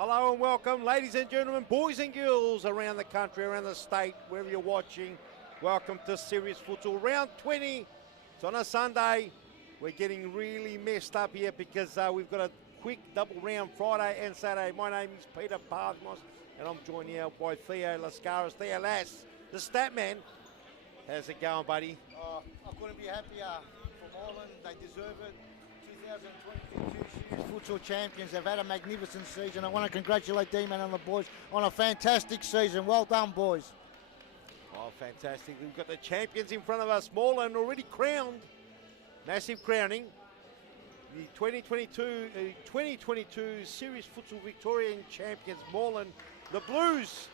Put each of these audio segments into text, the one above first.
Hello and welcome, ladies and gentlemen, boys and girls around the country, around the state, wherever you're watching. Welcome to Serious Futsal Round 20. It's on a Sunday. We're getting really messed up here because we've got a quick double round Friday and Saturday. My name is Peter Parthmos and I'm joined here by Theo Lascaris. Theo Las, the stat man. How's it going, buddy? I couldn't be happier for Moreland. They deserve it. 2022 Futsal champions. They've had a magnificent season. I want to congratulate D-Man and the boys on a fantastic season. Well done, boys. Oh, fantastic. We've got the champions in front of us. Moreland already crowned. Massive crowning. The 2022 Serious Futsal Victorian champions, Moreland. The Blues.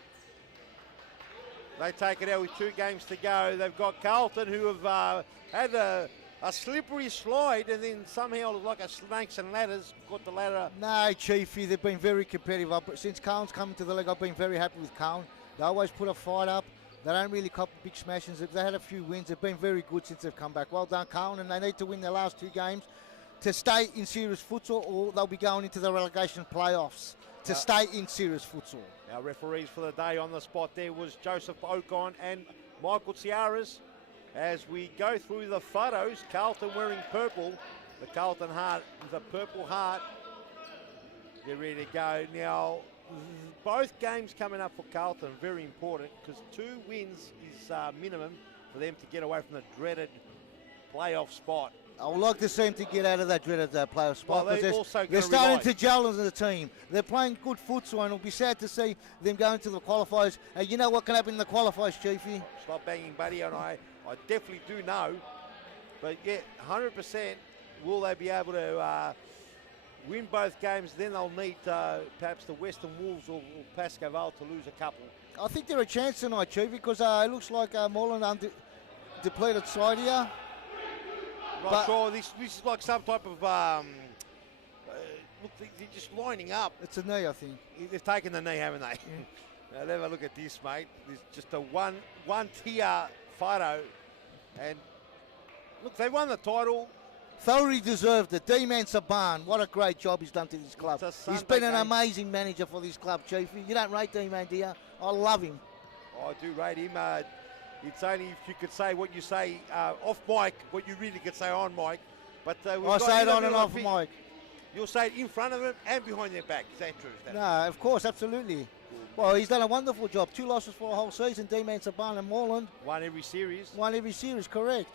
They take it out with 2 games to go. They've got Carlton, who have had a slippery slide, and then somehow, like a snakes and ladders, got the ladder. No, Chiefy, they've been very competitive. Since Carlton's come to the league, I've been very happy with Carlton. They always put a fight up. They don't really cop big smashes. They had a few wins. They've been very good since they've come back. Well done, Carlton, and they need to win their last 2 games to stay in serious futsal, or they'll be going into the relegation playoffs to stay in serious futsal. Our referees for the day on the spot there was Joseph Ocon and Michael Ciaras. As we go through the photos, Carlton wearing purple, the Carlton heart, the purple heart. They're ready to go. Now, both games coming up for Carlton, very important, because 2 wins is minimum for them to get away from the dreaded playoff spot. I would like to see them to get out of that dreaded playoff spot. Well, they're starting to gel as a team. They're playing good futsal, and it'll be sad to see them going to the qualifiers. And you know what can happen in the qualifiers, Chiefy? Stop banging, buddy, and I definitely do know. But yeah, 100%, will they be able to win both games? Then they'll need perhaps the Western Wolves or Pascoe to lose a couple. I think they're a chance tonight, Chiefy, because it looks like Moreland depleted side here. Not sure. This is like some type of look. They're just lining up. It's a knee, I think. They've taken the knee, haven't they? Yeah. Now, have a look at this, mate. There's just a one tier photo, and look, they won the title. Thoroughly deserved it. D-Man Saban, what a great job he's done to this club. He's been an amazing manager for this club, Chiefy. You don't rate D-Man, do you? I love him. I do rate him. It's only if you could say what you say off mic, what you really could say on mic. But I say it on and off mic. You'll say it in front of them and behind their back. Is that true? No, of course, absolutely. Well, he's done a wonderful job. 2 losses for a whole season. D-Man Saban and Moreland. Won every series. Won every series, correct.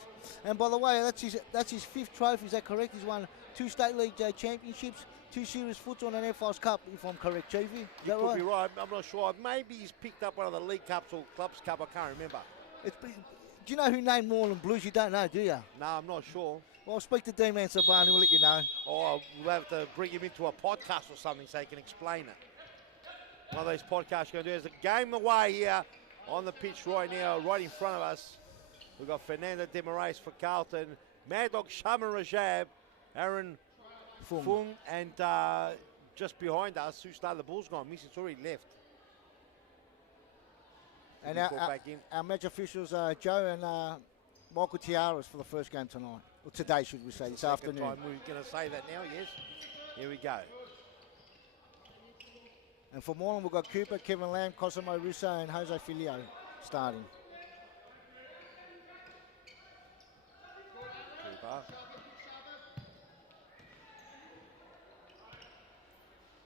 And by the way, that's his 5th trophy. Is that correct? He's won 2 State League championships, 2 Series Futsal and an FI's Cup, if I'm correct, Chiefy. You could be right. I'm not sure. Maybe he's picked up one of the League Cups or Clubs Cup. I can't remember. Do you know who named Moreland Blues? You don't know, do you? No, I'm not sure. Well, I'll speak to D-Man Saban, who'll let you know. Oh, we'll have to bring him into a podcast or something so he can explain it. One of these podcasts you're going to do. There's a game away here on the pitch right now, right in front of us. We've got Fernando Demarais for Carlton, Mad Dog Shama Rajab, Aaron Fung, and just behind us, who started the Bulls gone. Missy's already left. And our match officials are Joe and Michael Tiaras for the first game tonight. Or today, should we say, this afternoon. Time we're going to say that now, yes. Here we go. And for Moreland, we've got Cooper, Kevin Lamb, Cosimo Russo, and Jose Filio starting. Cooper.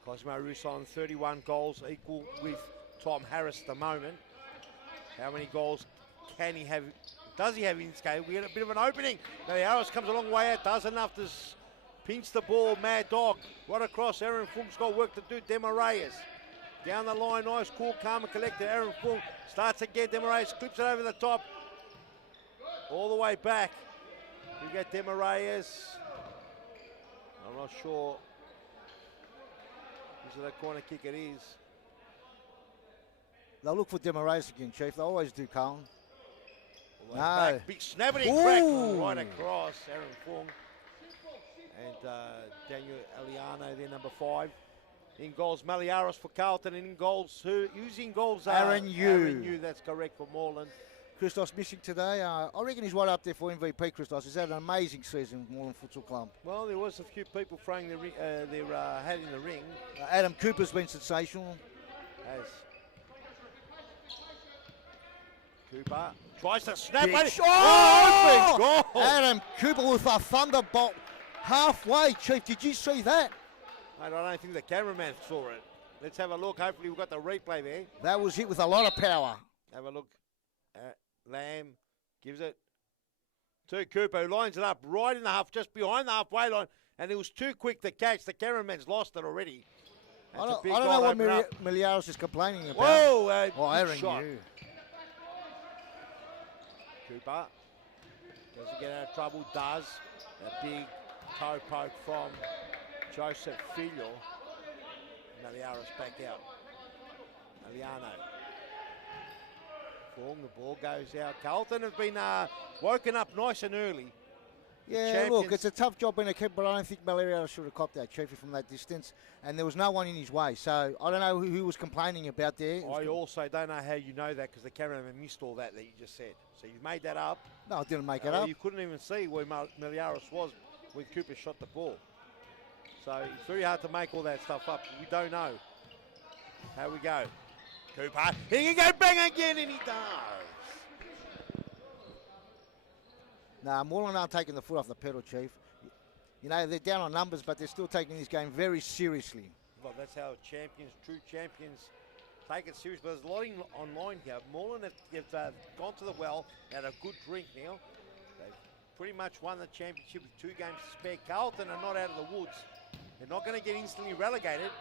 Cosimo Russo on 31 goals, equal with Tom Harris at the moment. How many goals can he have? Does he have in this game? We had a bit of an opening. Now Harris comes a long way out, does enough to pinch the ball. Mad Dog right across. Aaron Fung's got work to do. Demarais down the line, nice, cool, calm and collected. Aaron Fung starts again. Demarais clips it over the top, all the way back. We get Demarais. I'm not sure. Is it a corner kick? It is. They'll look for Demarais again, Chief. They always do, Carl. No. Back. Big snappity crack right across. Aaron Fung. And Daniel Eliano, their number 5. In goals, Maliaros for Carlton. And in goals, who's in goals? Aaron Yu. Aaron Yu, that's correct, for Moreland. Christos missing today. I reckon he's right up there for MVP, Christos. He's had an amazing season with Moreland Futsal Club. Well, there was a few people throwing their hat in the ring. Adam Cooper's been sensational. As Cooper tries to snap it. Oh! Open goal! Adam Cooper with a thunderbolt halfway. Chief, did you see that? Mate, I don't think the cameraman saw it. Let's have a look. Hopefully we've got the replay there. That was hit with a lot of power. Have a look. Lamb gives it to Cooper, who lines it up right in the half, just behind the halfway line, and it was too quick to catch. The cameraman's lost it already. I don't know what Miliaros is complaining about. Whoa! Aaron shot. Yu. Cooper doesn't get out of trouble, does. A big toe poke from Joseph Filio. Miliaros back out. Aliano. The ball goes out. Carlton have been woken up nice and early. Yeah, look, it's a tough job being a keeper, but I don't think Malaria should have copped that Chiefy from that distance, and there was no one in his way. So I don't know who was complaining about there. I also don't know how you know that, because the cameraman missed all that you just said. So you made that up. No, I didn't make it up. You couldn't even see where Miliaros was when Cooper shot the ball. So it's very hard to make all that stuff up. We don't know. How we go. Cooper, he can go bang again, and he does. Nah, Moreland aren't taking the foot off the pedal, Chief. You know, they're down on numbers, but they're still taking this game very seriously. Well, that's how champions, true champions, take it seriously. But there's a lot online here. Moreland have gone to the well, had a good drink now. They've pretty much won the championship with 2 games to spare. Carlton are not out of the woods. They're not going to get instantly relegated,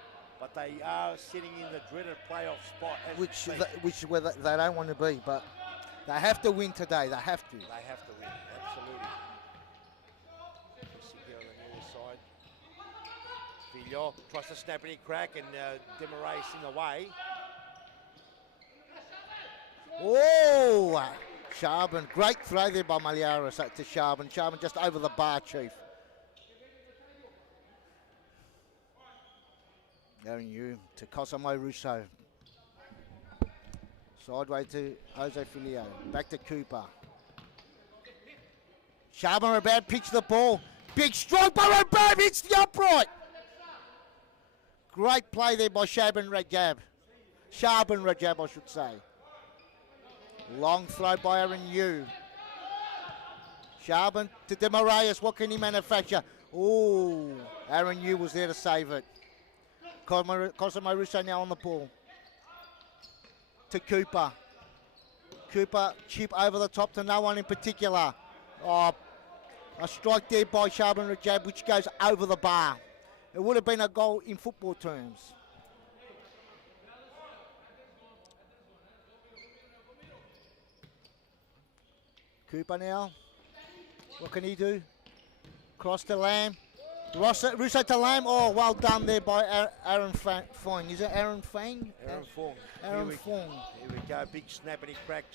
but they are sitting in the dreaded playoff spot. Which they don't want to be, but they have to win today. They have to. They have to win, absolutely. See here on the near side. Filio tries to snap any crack, and Demarais in the way. Oh, Sharban. Great throw there by Maliaris to Sharban. Sharban just over the bar, Chief. Aaron Yu to Cosimo Russo. Sideway to Jose Filio. Back to Cooper. Sharban about pitch the ball. Big strike by Rabab. Hits the upright. Great play there by Sharban Rajab. Sharban Rajab, I should say. Long throw by Aaron Yu. Sharban to Demarais. What can he manufacture? Oh, Aaron Yu was there to save it. Cosimo Russo now on the ball. To Cooper. Cooper chip over the top to no one in particular. Oh, a strike there by Sharban Rajab, which goes over the bar. It would have been a goal in football terms. Cooper now. What can he do? Cross to Lamb. Russo to Lamb. Oh, well done there by Aaron Fong. Is it Aaron Fang? Aaron Fong. Aaron Fong. Here we go. Big snappity crack.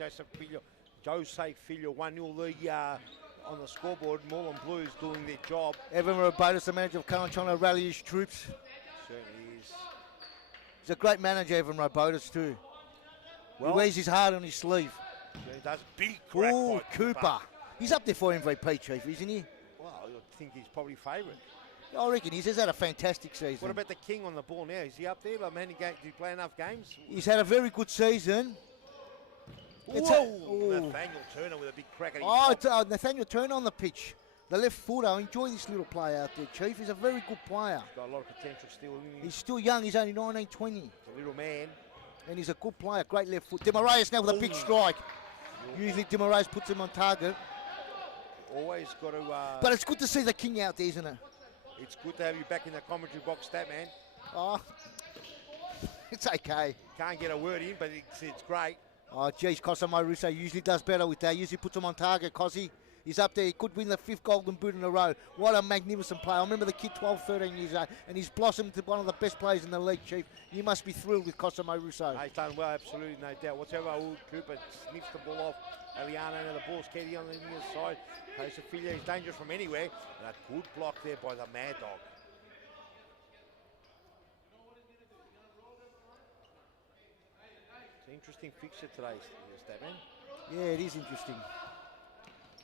Jose Filio 1-0 on the scoreboard. Moreland Blues doing their job. Evan Robotis, the manager of Cullen, trying to rally his troops. Certainly is. He's a great manager, Evan Robotis, too. Well, he wears his heart on his sleeve. Yeah, he does. Big crack by Cooper. He's up there for MVP, Chief, isn't he? Well, I think he's probably favourite. I reckon he's had a fantastic season. What about the King on the ball now? Is he up there? I mean, did he play enough games? He's had a very good season. Nathaniel Turner with a big crack at his it's Nathaniel Turner on the pitch. The left footer. Enjoy this little player out there, Chief. He's a very good player. He's got a lot of potential still. He's still young. He's only 19, 20. He's a little man. And he's a good player. Great left foot. Demarais now with a big strike. Usually Demarais puts him on target. Always got to... but it's good to see the King out there, isn't it? It's good to have you back in the commentary box, that man. Oh, it's okay. Can't get a word in, but it's great. Oh, geez, Cosimo Russo usually does better with that. Usually puts him on target, Cosy. He's up there. He could win the 5th Golden Boot in a row. What a magnificent player. I remember the kid 12, 13 years old, and he's blossomed to one of the best players in the league, Chief. You must be thrilled with Cosimo Russo. He's done well, absolutely, no doubt. Whatever, Cooper sniffs the ball off. Eliana, now the ball's Katie on the near side. Josephilia is dangerous from anywhere. And a good block there by the Mad Dog. It's an interesting fixture today, Statman. Yeah, it is interesting.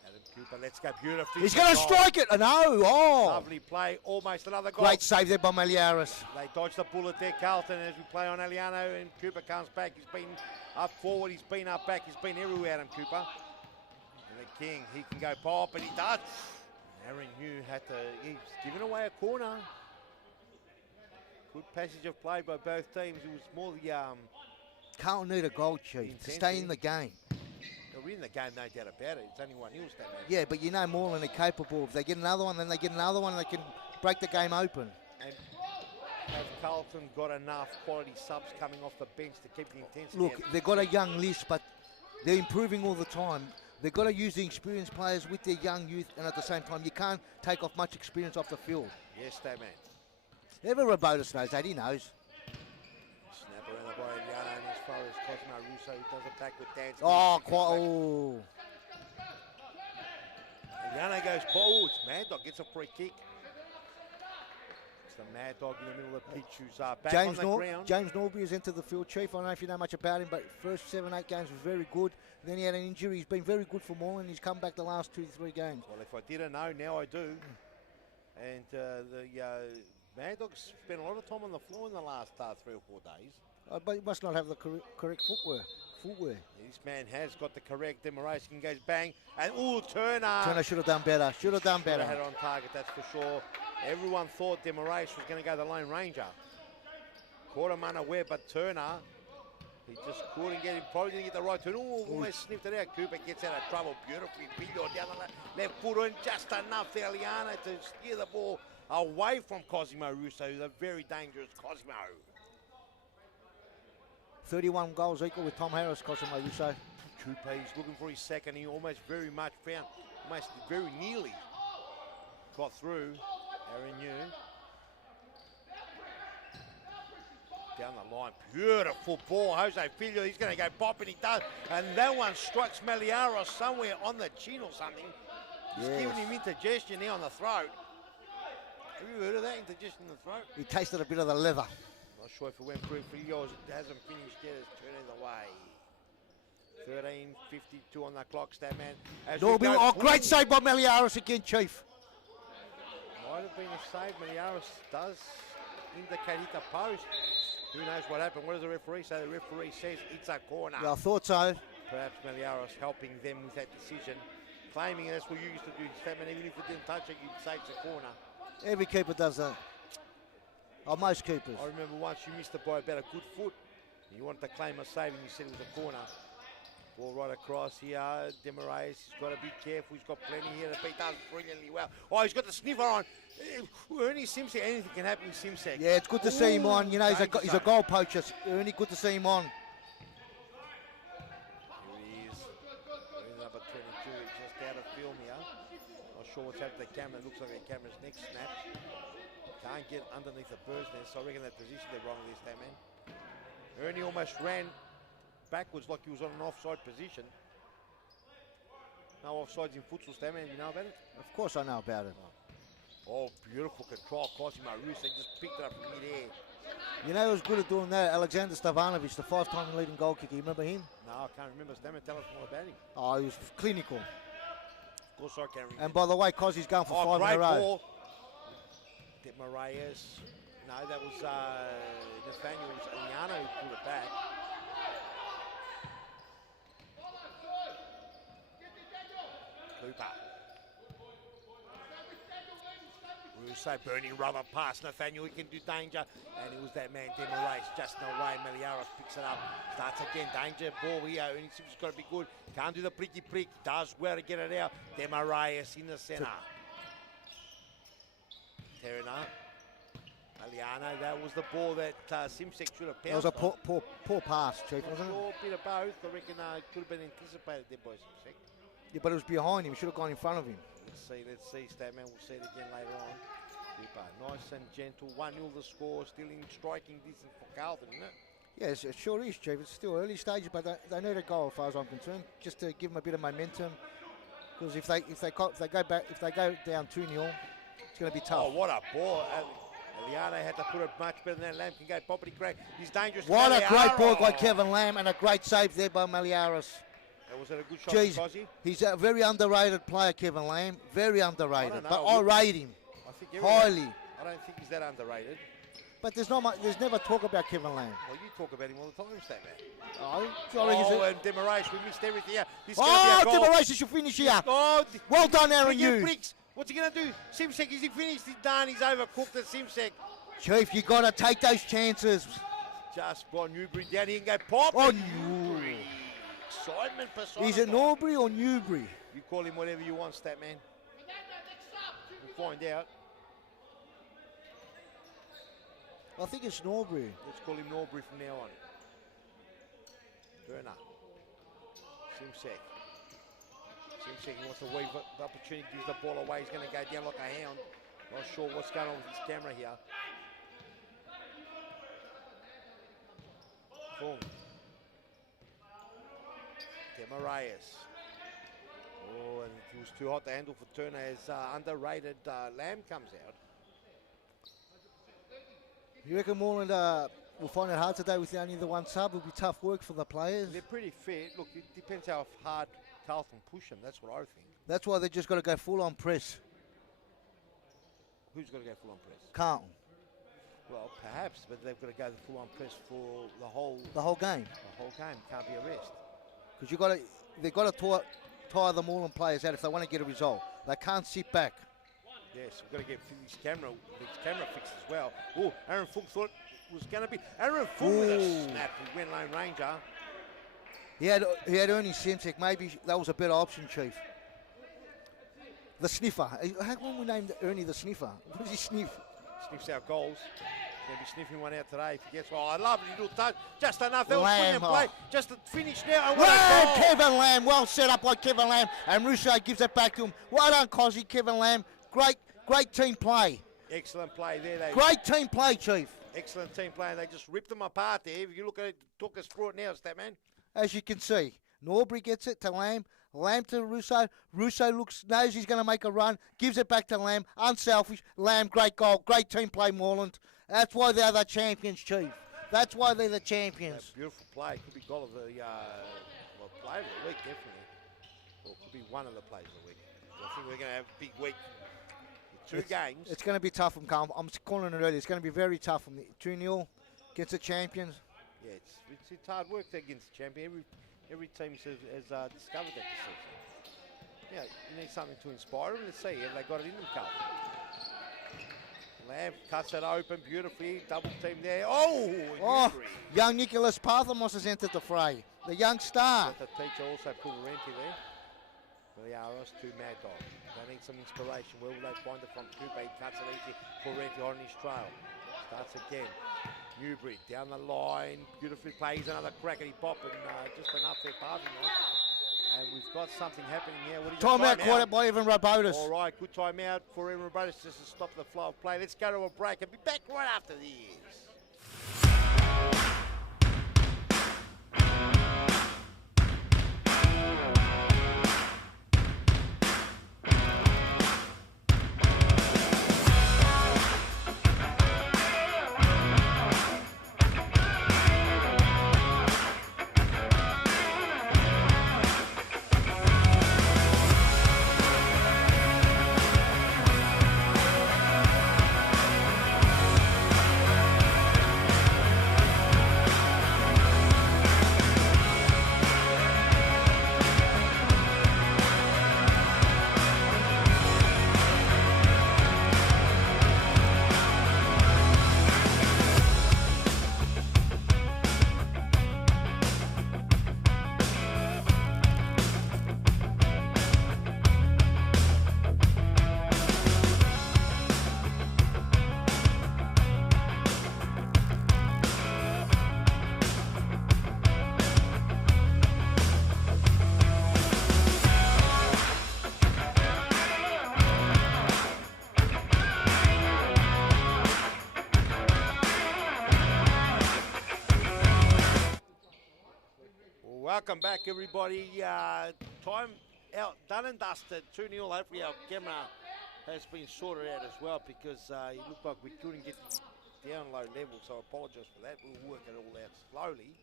Adam Cooper, let's go beautifully. He's going to strike it. No. Oh. Lovely play. Almost another goal. Great save there by Meliaris. They dodged the bullet there, Carlton, as we play on Aliano, and Cooper comes back. He's been up forward, he's been up back, he's been everywhere, Adam Cooper. And the King, he can go pop, and he does. Aaron New he's given away a corner. Good passage of play by both teams. It was more the Can't need a goal, Chief, to stay in the game. They're in the game, no doubt about it. It's only 1-0, Statman. Yeah, but you know Moreland are capable. If they get another one, then they get another one, they can break the game open. And have Carlton got enough quality subs coming off the bench to keep the intensity? Look, they've got a young list, but they're improving all the time. They've got to use the experienced players with their young youth, and at the same time, you can't take off much experience off the field. Yes, Statman. Ever Robotus knows that, he knows. Snap around the body, Liana, and as far as Cosmo Russo, who does a backward dance. Oh, quite. Oh. Liana goes forward. Mad Dog gets a free kick. It's the Mad Dog in the middle of the pitch who's back on the ground. James Norby has entered the field, Chief. I don't know if you know much about him, but first 7-8 games was very good. Then he had an injury. He's been very good for Moreland. He's come back the last 2-3 games. Well, if I didn't know, now I do. And the Mad Dog's spent a lot of time on the floor in the last 3 or 4 days. But he must not have the correct footwear. This man has got the correct. Demarais goes bang. And Turner. Turner should have done better. Should have done better. Had it on target, that's for sure. Everyone thought Demarais was going to go the Lone Ranger. Caught him unaware, but Turner, he just couldn't get him. Probably didn't get the right turn. Almost sniffed it out. Cooper gets out of trouble beautifully. Billiard down the left foot in just enough there, Liana, to steer the ball away from Cosimo Russo, who's a very dangerous Cosimo. 31 goals equal with Tom Harris, Cosimo Russo. Cooper, he's looking for his second. He almost very much found, almost very nearly got through. Aaron New. Down the line, beautiful ball. Jose Filio, he's going to go pop, and he does. And that one strikes Meliaros somewhere on the chin or something. He's giving him indigestion there on the throat. Have you heard of that, indigestion in the throat? He tasted a bit of the leather. Not sure if it went through. Filio hasn't finished yet. It's turning away. 13:52 on the clock, Statman. Great save by Meliaros again, Chief. Might have been a save. Meliaros does indicate hit the post. Who knows what happened? What does the referee say? The referee says it's a corner. Yeah, I thought so. Perhaps Meliaros helping them with that decision, claiming that's what you used to do, Statman. Even if it didn't touch it, you'd say it's a corner. Every keeper does that. Or most keepers. I remember once you missed it by about a good foot. You wanted to claim a save and you said it was a corner. Ball right across here. Demarais, he's got to be careful. He's got plenty here to beat. Does brilliantly well. Oh, he's got the sniffer on. Ernie Simsek, anything can happen with Simsek. Yeah, it's good to see him on. You know, he's a goal poacher. Ernie, good to see him on. Here he is. Number 22, just out of film here. Not sure what's happened to the camera. It looks like the camera's next snap. Can't get underneath the bird's nest, so I reckon that position they're wrong with this, that man. Ernie almost ran backwards like he was on an offside position. No offsides in futsal, Statman. You know about it? Of course I know about it. Oh, beautiful control. Cosimo Russo just picked it up from midair. You know who was good at doing that? Alexander Stavanovic, the 5-time leading goal kicker. You remember him? No, I can't remember. Statman, tell us more about him. Oh, he was clinical. Of course I can't remember. And by the way, Cossy's going for 5 in a row. Ball. Demarais. No, that was Nathaniel Liano who pulled it back. Cooper. Russo burning rubber past Nathaniel. He can do danger. And it was that man, Demarais, just no way. Meliaros picks it up. Starts again. Danger. Ball here. Ernie Simpson's got to be good. Can't do the pricky prick. Does well to get it out. Demarais in the centre. Tearing up. Aliano, that was the ball that Simsek should have pounced. That was a poor pass, Chief, wasn't it? A bit of both. I reckon it could have been anticipated there by Simsek. Yeah, but it was behind him. He should have gone in front of him. Let's see, Statman. We'll see it again later on. Cooper, nice and gentle. 1-0 the score. Still in striking distance for Carlton, isn't it? Yes, it sure is, Chief. It's still early stages, but they need a goal, as far as I'm concerned, just to give them a bit of momentum. Because if they go down 2-0, it's going to be tough. Oh, what a ball! Liano had to put it much better than that. Lamb can go poppity crack. He's dangerous. What a great Maliaro. ball by Kevin Lamb and a great save there by Maliaris. Was it a good shot, Jeez, Cosy? he's a very underrated player, Kevin Lamb. Very underrated. know. But I rate him I think highly. I don't think he's that underrated. But there's never talk about Kevin Lamb. Well, you talk about him all the time, Statman. And Demarais, we missed everything out. This Demarais should finish here. Oh, well done, Aaron Hughes. Bricks. What's he going to do? Simsek, is he finished? He's done. He's overcooked at Simsek. Chief, you got to take those chances. Just by Newbury down here and go pop. Oh, Newbury. Excitement for Is it Norbury or Newbury? You call him whatever you want, Statman. We'll find out. I think it's Norbury. Let's call him Norbury from now on. Burner. Simsek. Simsek wants to weave up the opportunity, gives the ball away. He's going to go down like a hound. Not sure what's going on with his camera here. Boom. Demarais. Oh, and it was too hot to handle for Turner as underrated Lamb comes out. You reckon Moreland will find it hard today with only the one sub? It'll be tough work for the players. They're pretty fit. Look, it depends how hard Carlton push them. That's what I think. That's why they just got to go full on press. Who's got to go full on press? Carlton. Well, perhaps, but they've got to go full on press for the whole game. The whole game. Can't be a rest. Because they've got to tire the Moreland players out if they want to get a result. They can't sit back. Yes, we've got to get his camera fixed as well. Oh, Aaron Fulk thought it was going to be Aaron Fulk with a snap. He went Lone Ranger. He had Ernie Simsek. Maybe that was a better option, Chief. The sniffer. How come we named Ernie the sniffer? What does he sniff? Sniffs out goals. Going to be sniffing one out today if he gets one. I love it. Little touch. Just enough. That was brilliant play. Just to finish now. Lamb, Kevin Lamb. Well set up by Kevin Lamb. And Russo gives it back to him. Well done, Cosy, Kevin Lamb. Great team play. Excellent play there. Great team play, Chief. Excellent team play. They just ripped them apart there. If you look at it, took us through it now, Statman. As you can see, Norbury gets it to Lamb. Lamb to Russo. Russo knows he's going to make a run. Gives it back to Lamb. Unselfish. Lamb, great goal. Great team play, Moreland. That's why they're the champions, Chief. That's why they're the champions. Beautiful play. Could be goal of the play of the week, definitely. Or could be one of the plays of the week. I think we're going to have a big week. Two games. It's going to be tough from Carl. I'm calling it early. It's going to be very tough from the 2-0 against the champions. Yeah, it's hard work against the champion. Every team has discovered that this season. Yeah, you need something to inspire them. Let's see. Have they got it in them, Carl? Lamb cuts it open beautifully. Double team there. Oh, young Nicholas Parthamos has entered the fray. The young star. The teacher also put Renti there. Maliaros to Mad Dog. They need some inspiration. Where will they find it from? Coupe cuts it easy for Renti on his trail. Starts again. Newbury down the line. Beautifully plays another crackety pop and just enough there passing on. And we've got something happening here. Timeout caught it by Evan Robotis. All right, good timeout for Evan Robotis just to stop the flow of play. Let's go to a break and be back right after this. Welcome back, everybody. Time out, done and dusted. 2-0. Hopefully our camera has been sorted out as well because it looked like we couldn't get down low level, so I apologise for that. We'll work it all out slowly.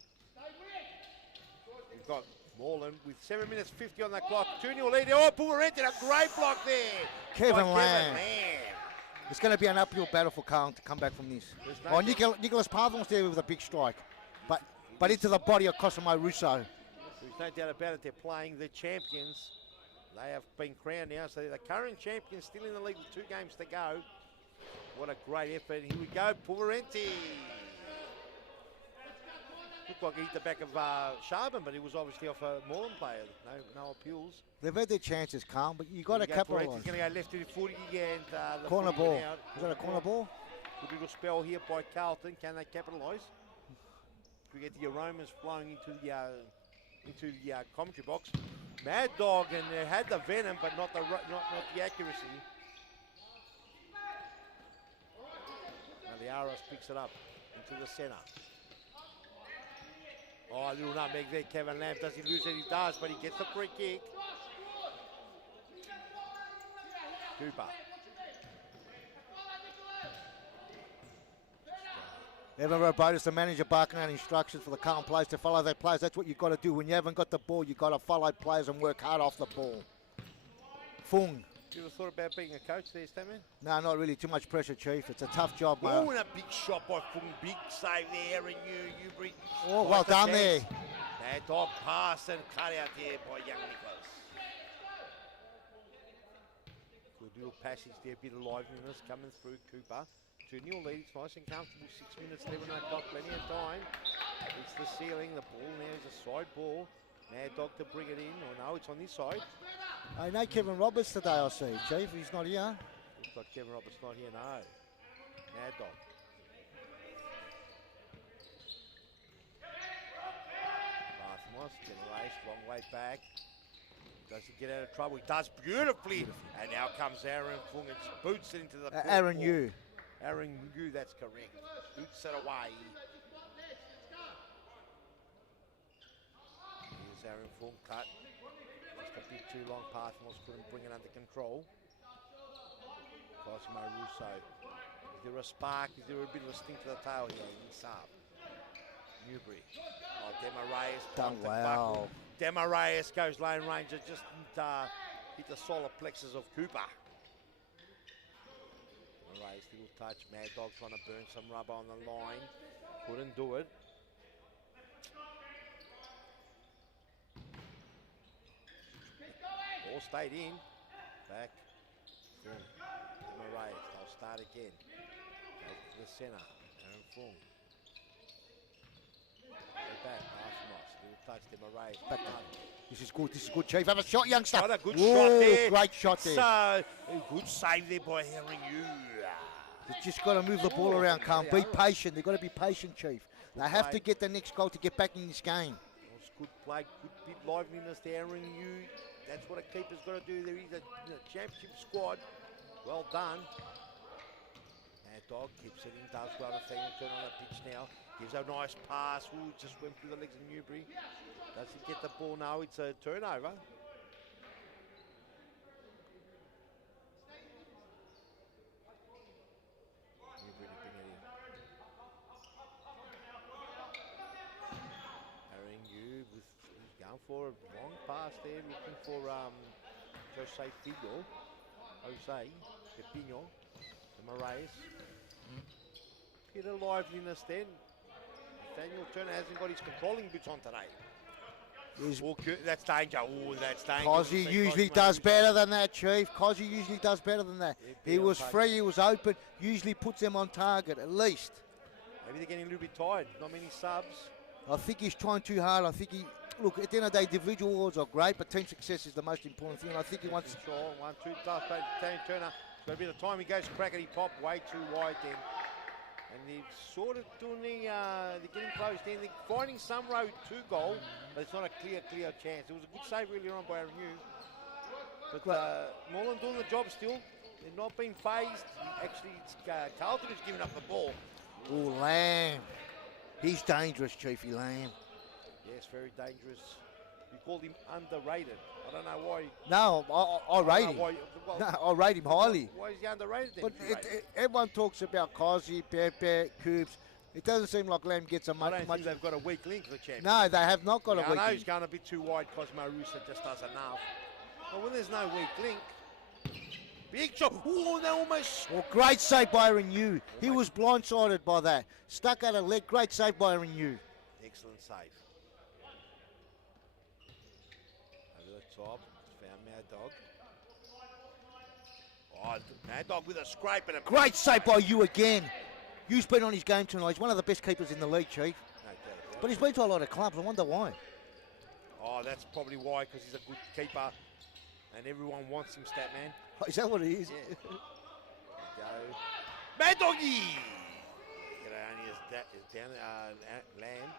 We've got Moreland with 7 minutes 50 on the clock. 2-0 lead. Oh, Puarente, a great block there. Kevin Lamb. It's going to be an uphill battle for Carlton to come back from this. No Nicholas Parvon's there with a big strike, but into the body of Cosimo Russo. There's no doubt about it. They're playing the champions. They have been crowned now, so they're the current champions, still in the league with 2 games to go. What a great effort. Here we go, Puarente. Looked like he hit the back of Sharben, but he was obviously off a Moreland player. No appeals. They've had their chances, Carl, but you got to capitalise. He's going to go left to the footy and the corner ball. Is that a corner ball? Good little spell here by Carlton. Can they capitalise? We get the aromas flowing into the commentary box. Mad Dog, and they had the venom, but not the accuracy. Now the Aros picks it up into the centre. Oh, a little nutmeg there, Kevin Lamb. Does he lose it? He does, but he gets the free kick. Cooper. Evan Robotis, the manager, barking out instructions for the Carlton players to follow their players. That's what you've got to do. When you haven't got the ball, you've got to follow players and work hard off the ball. Fung. You ever thought about being a coach there, Stammen? No, not really. Too much pressure, Chief. It's a tough job, mate. Oh, and a big shot by Fung. Big save there, and Newbury. Oh, well done there. Mad Dog pass and cut out there by young Nicholas. Good little passage there, a bit of liveliness coming through Cooper. 2-0 lead, it's nice and comfortable, 6 minutes, 11 o'clock, plenty of time. It's the ceiling, the ball now is a side ball. Mad Dog to bring it in, or no, it's on this side. I know Kevin Roberts today, I see, Chief, he's not here. Looks like Kevin Roberts not here, no. Mad Dog. Barthmos, Generation, long way back. Does he get out of trouble? He does beautifully. And now comes Aaron Fung and boots it into the Aaron Yu. Aaron Yu, that's correct. Boots it away. Here's Aaron Fung cut. Just a bit too long. Parthmos couldn't bring it under control. Cosimo Russo. Is there a spark? Is there a bit of a stink to the tail here? He's up. Newbury. Oh, Demarayas. Done well. Demarayas goes lane ranger. Just hit the solar plexus of Cooper. Demarayas, little touch. Mad Dog trying to burn some rubber on the line. Couldn't do it. Ball stayed in. Back. Demarayas. They'll start again. Back to the centre. Aaron Fung. Back, touch Demarayas. This is good, Chief. Have a shot, youngster. Got a good shot there. Great shot there. Good save there by Aaron Yu. They've just got to move the ball around, Carl. Be patient. They've got to be patient, Chief. They have to get the next goal to get back in this game. It's good play, good bit liveliness there, Aaron Yu. That's what a keeper's got to do. There is a championship squad. Well done. Mad Dog keeps it in, does well. Nathaniel turn on the pitch now. Gives a nice pass. Ooh, just went through the legs of Newbury. Does he get the ball? No, it's a turnover. Newbury to bring it in. Aaron Yu with going for a long pass there, looking for Jose Figo. Jose Pepino. Demarayas. Bit of liveliness then. Daniel Turner hasn't got his controlling boots on today. That's danger. Oh, that's danger. Cozzy usually does better than that, Chief. Cozzy usually does better than that. He was free, he was open, usually puts them on target, at least. Maybe they're getting a little bit tired. Not many subs. I think he's trying too hard. I think look, at the end of the day, individual awards are great, but team success is the most important thing. And I think he wants... Control, 1-2, tough, Daniel Turner. It's got a bit of time. He goes crackety pop, way too wide then. And they're sort of doing they're getting close then. They're finding some road to goal, but it's not a clear chance. It was a good save earlier on by Aaron Yu. But Moreland doing the job still. They're not being phased. Actually, it's Carlton who's giving up the ball. Oh, Lamb. He's dangerous, Chiefy Lamb. Yes, very dangerous. You called him underrated. I don't know why. No, I rate him. Well, No, I rate him highly. Why is he underrated then? But everyone talks about Kazi, Pepe, Coops. It doesn't seem like Lamb gets a I much. don't think they've got a weak link, the champion. No, they have not got a I weak know link. he's going a bit too wide. Cosmo Russo just does enough. But when there's no weak link, big shot. Oh, they almost. Well, great save by Aaron Yu. He was blindsided by that. Stuck out a leg. Great save by Aaron Yu. Excellent save. Over the top. Found Mad Dog. Oh, Mad Dog with a scrape and a Great save by Yu again. Yu's been on his game tonight. He's one of the best keepers in the league, Chief. No doubt. But he's been to a lot of clubs. I wonder why. Oh, that's probably why, because he's a good keeper and everyone wants him, Statman. Oh, is that what it is? Yeah. Go. Mad Doggy! Only is down Lamb.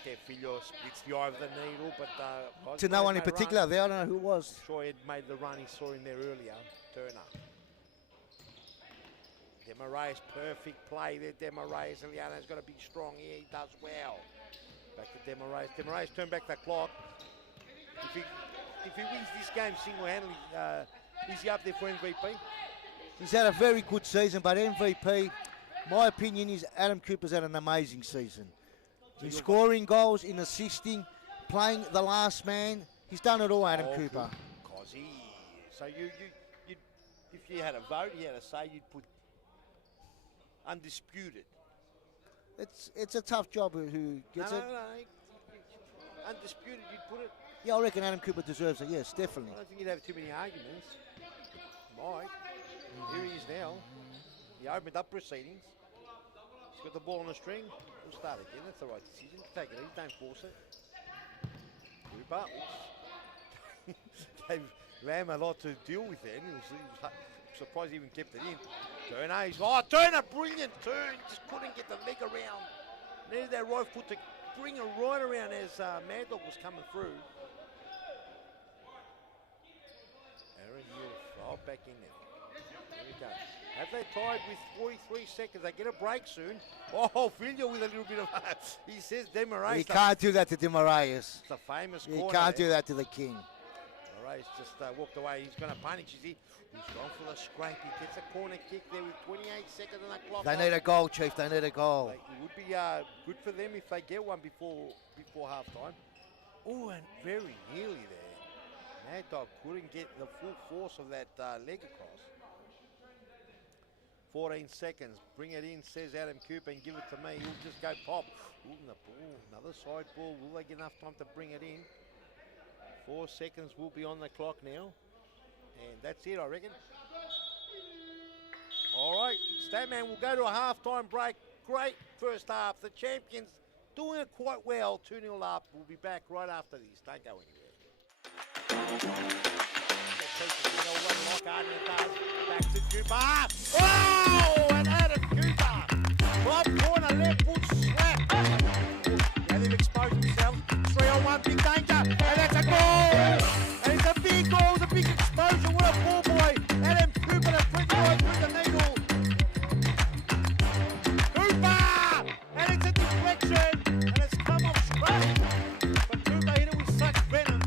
Okay, Filho splits the eye of the needle, but To no one in particular there. I don't know who it was. Sure, he had made the run. He saw him there earlier. Turner. Demarais, perfect play there. Demarais, Eliano's got to be strong here. He does well. Back to Demarais. Demarais turned back the clock. If he wins this game single-handedly, is he up there for MVP? He's had a very good season, but MVP, my opinion is Adam Cooper's had an amazing season. In scoring goals, in assisting, playing the last man. He's done it all, Adam Cooper. Cosy. So you'd, if you had a vote, you had a say, you'd put undisputed. It's a tough job who gets it. No. Undisputed, you'd put it. Yeah, I reckon Adam Cooper deserves it. Yes, definitely. I don't think you'd have too many arguments. Mike, here he is now. He opened up proceedings. He's got the ball on the string. We'll start again. That's the right decision. Take it easy. Don't force it. Cooper. Gave Lamb a lot to deal with then. He was surprised he even kept it in. Turner. Turner, brilliant turn. Just couldn't get the leg around. Needed that right foot to bring it right around as Mad Dog was coming through. Aaron Yu, back in there. There we go. Have they tied with 43 seconds? They get a break soon. Oh, Filho with a little bit of he says Demarais. He can't do that to Demarais. It's a famous He corner. can't do that to the king. Demarais just walked away. He's going to punish, is he? He's gone for the scrape. He gets a corner kick there with 28 seconds on the clock. They need a goal, Chief. They need a goal. It would be good for them if they get one before half-time. Oh, and very nearly there. Mad Dog couldn't get the full force of that leg across. 14 seconds. Bring it in, says Adam Cooper, and give it to me. He'll just go pop. Ooh, and the ball, another side ball. Will they get enough time to bring it in? 4 seconds will be on the clock now. And that's it, I reckon. All right, Statman will go to a half-time break. Great first half. The champions doing it quite well. 2-0 up. We'll be back right after this. Don't go anywhere. Back to Cooper. Oh, and Adam Cooper. Top corner, left foot slap. Now they've exposed themselves. 3-on-1, big danger. And that's a goal. And it's a big goal. It's a big exposure. What a ball boy. Adam Cooper to 25 through the needle. Cooper! And it's a deflection. And it's come off straight. But Cooper hit it with such venom.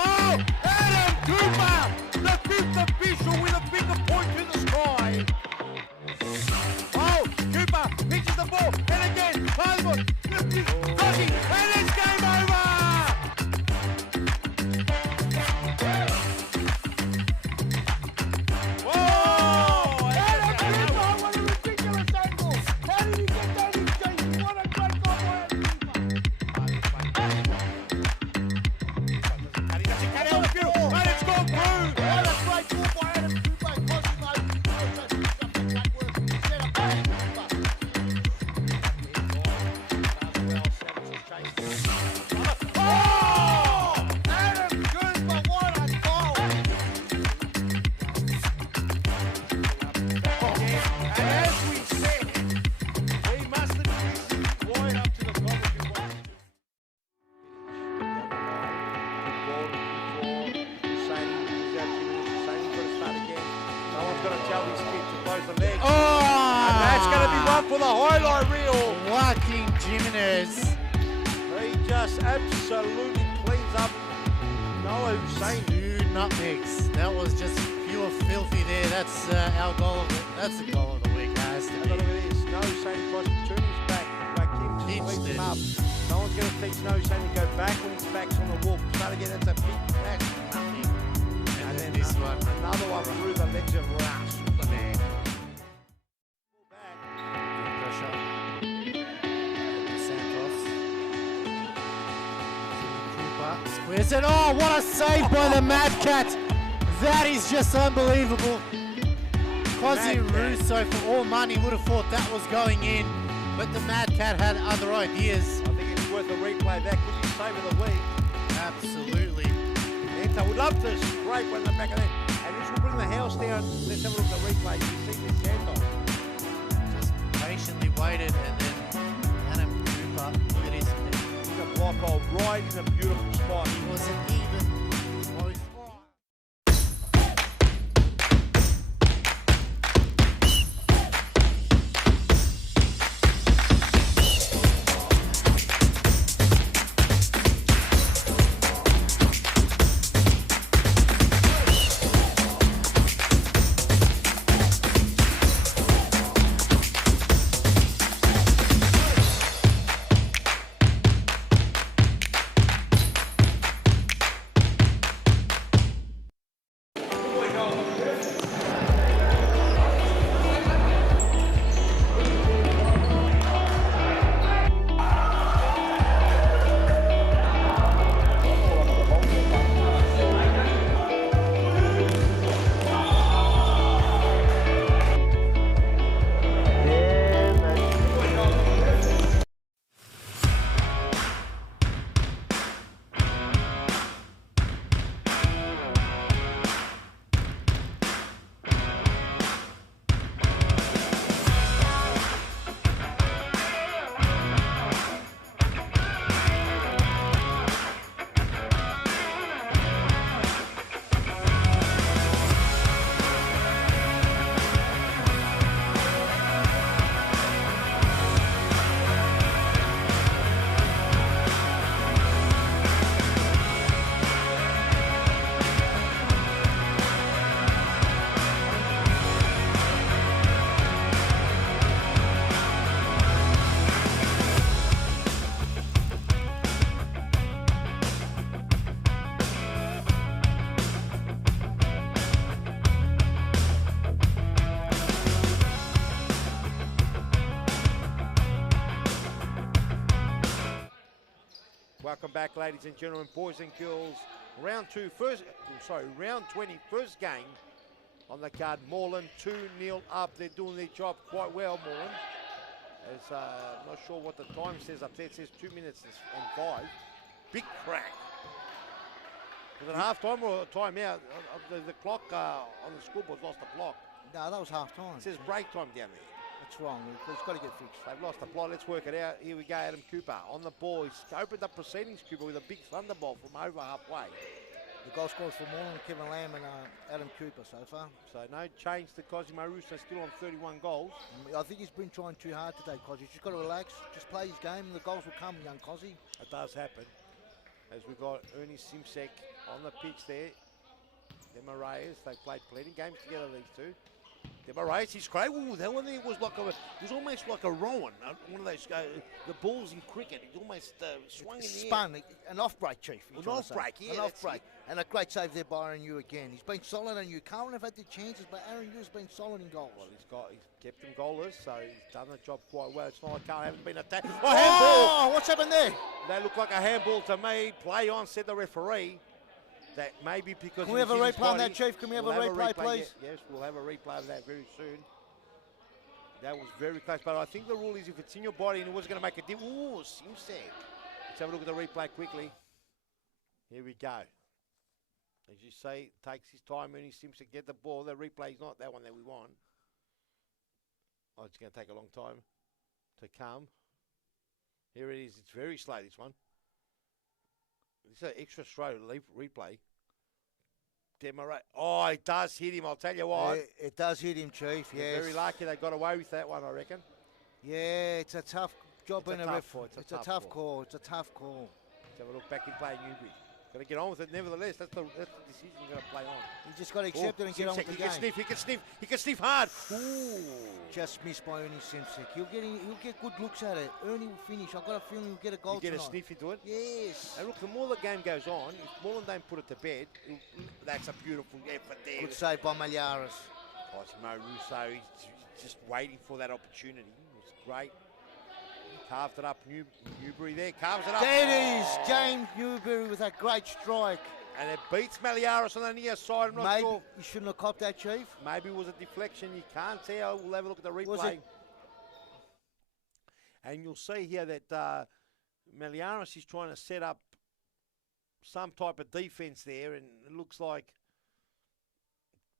Oh! Adam Cooper! The fifth official with a finger point to the sky. Oh! Cooper pitches the ball. And again, Cosmo. And it's game over! Whoa! Adam Cooper, what a ridiculous angle! How did he get that in, Jason? What a great goal by Adam Cooper! And it's gone through! What a great ball by Adam Cooper! Oh! Adam Cooper, what a goal! And as we said, we must have listened right up to the commentary box. No one's going to tell these kids to close the legs. Oh! That's going to be one for the highlight reel. Joaquin Jimenez. He just absolutely cleans up Noah Hussein. 2 nutmegs. That was just pure filthy there. That's our goal of it. That's the goal of the week, guys. Have a look at this. No Hussein tries to turn his back. Joaquin just cleans him up. No one's going to teach No Hussein to go back when his back's on the wall. Try to get that's a big back. Nothing. And then this one. Another one through the legs of Rouse. Man. Pressure. Santos. Cooper squares it. Oh, what a save by the Mad Cat. That is just unbelievable. Cosy Russo, for all money, would have thought that was going in, but the Mad Cat had other ideas. I think it's worth a replay. That could be save of the week. Absolutely. Ento would love this. Great one in the back of that. And this will bring the house down. Let's have a look at the replay. You see this Santos. Just patiently waited, and then Adam Cooper, look at his head. He's a block hole right in a beautiful spot. He wasn't even close. Welcome back, ladies and gentlemen, boys and girls. Round 20, first game on the card. Moreland 2-0 up. They're doing their job quite well, Moreland. As I'm not sure what the time says up there. It says 2 minutes and 5. Big crack. Was it half time or time out? The clock on the scoreboard lost the block. No, that was half time. It says break time down there. That's wrong. It's got to get fixed. They've lost the plot. Let's work it out. Here we go. Adam Cooper on the boys. Opened up proceedings, Cooper, with a big thunderbolt from over halfway. The goal scores for Moreland, Kevin Lamb and Adam Cooper so far. So no change to Cosimo Russo, still on 31 goals. I think he's been trying too hard today, Cosy. He's just got to relax, just play his game, and the goals will come, young Cosy. It does happen. As we've got Ernie Simsek on the pitch there. Dema Reyes, they played plenty games together, these two. Dema Reyes, he's great. Ooh, that one there was like it was almost like a Rowan, one of those the balls in cricket. It almost swung in the air. Spun, an off break, Chief. An off break, yeah. An off break. And a great save there by Aaron Yu again. He's been solid, and you can't have had the chances, but Aaron Yu's been solid in goals. Well, he's kept them goalless, so he's done the job quite well. It's not like Carl hasn't been attacked. Oh, handball! What's happened there? That looked like a handball to me. Play on, said the referee. That maybe because can we have a replay on that, Chief? Can we have a replay, please? Yes, we'll have a replay of that very soon. That was very close, but I think the rule is if it's in your body and it was going to make a difference. Ooh, Simsek. Let's have a look at the replay quickly. Here we go. As you say, takes his time, Ernie Simsek get the ball. The replay is not that one that we want. Oh, it's going to take a long time to come. Here it is. It's very slow, this one. This is an extra slow replay. Demarais. Oh, it does hit him, I'll tell you what. It does hit him, Chief, They're yes. very lucky they got away with that one, I reckon. Yeah, it's a tough job being a ref. It's a tough call. It's a tough call. Let's have a look back in play, Newbury. Got to get on with it. Nevertheless, that's the decision you're going to play on. You just got to accept it and get on with the game. He can sniff hard. Ooh. Just missed by Ernie Simsek. He'll get good looks at it. Ernie will finish. I've got a feeling he'll get a goal He'll get tonight. a sniff into it? Yes. And look, the more the game goes on, if Moreland don't put it to bed, that's a beautiful effort there. Good save by Malyaris. Cosimo Russo, he's just waiting for that opportunity. It's great. Carved it up, Newbury there, carves it up. There it is, James Newbury with that great strike. And it beats Malyaris on the near side, I'm not Maybe sure. you shouldn't have copped that, Chief. Maybe it was a deflection, you can't tell. We'll have a look at the Was replay. it? And you'll see here that Malyaris is trying to set up some type of defence there, and it looks like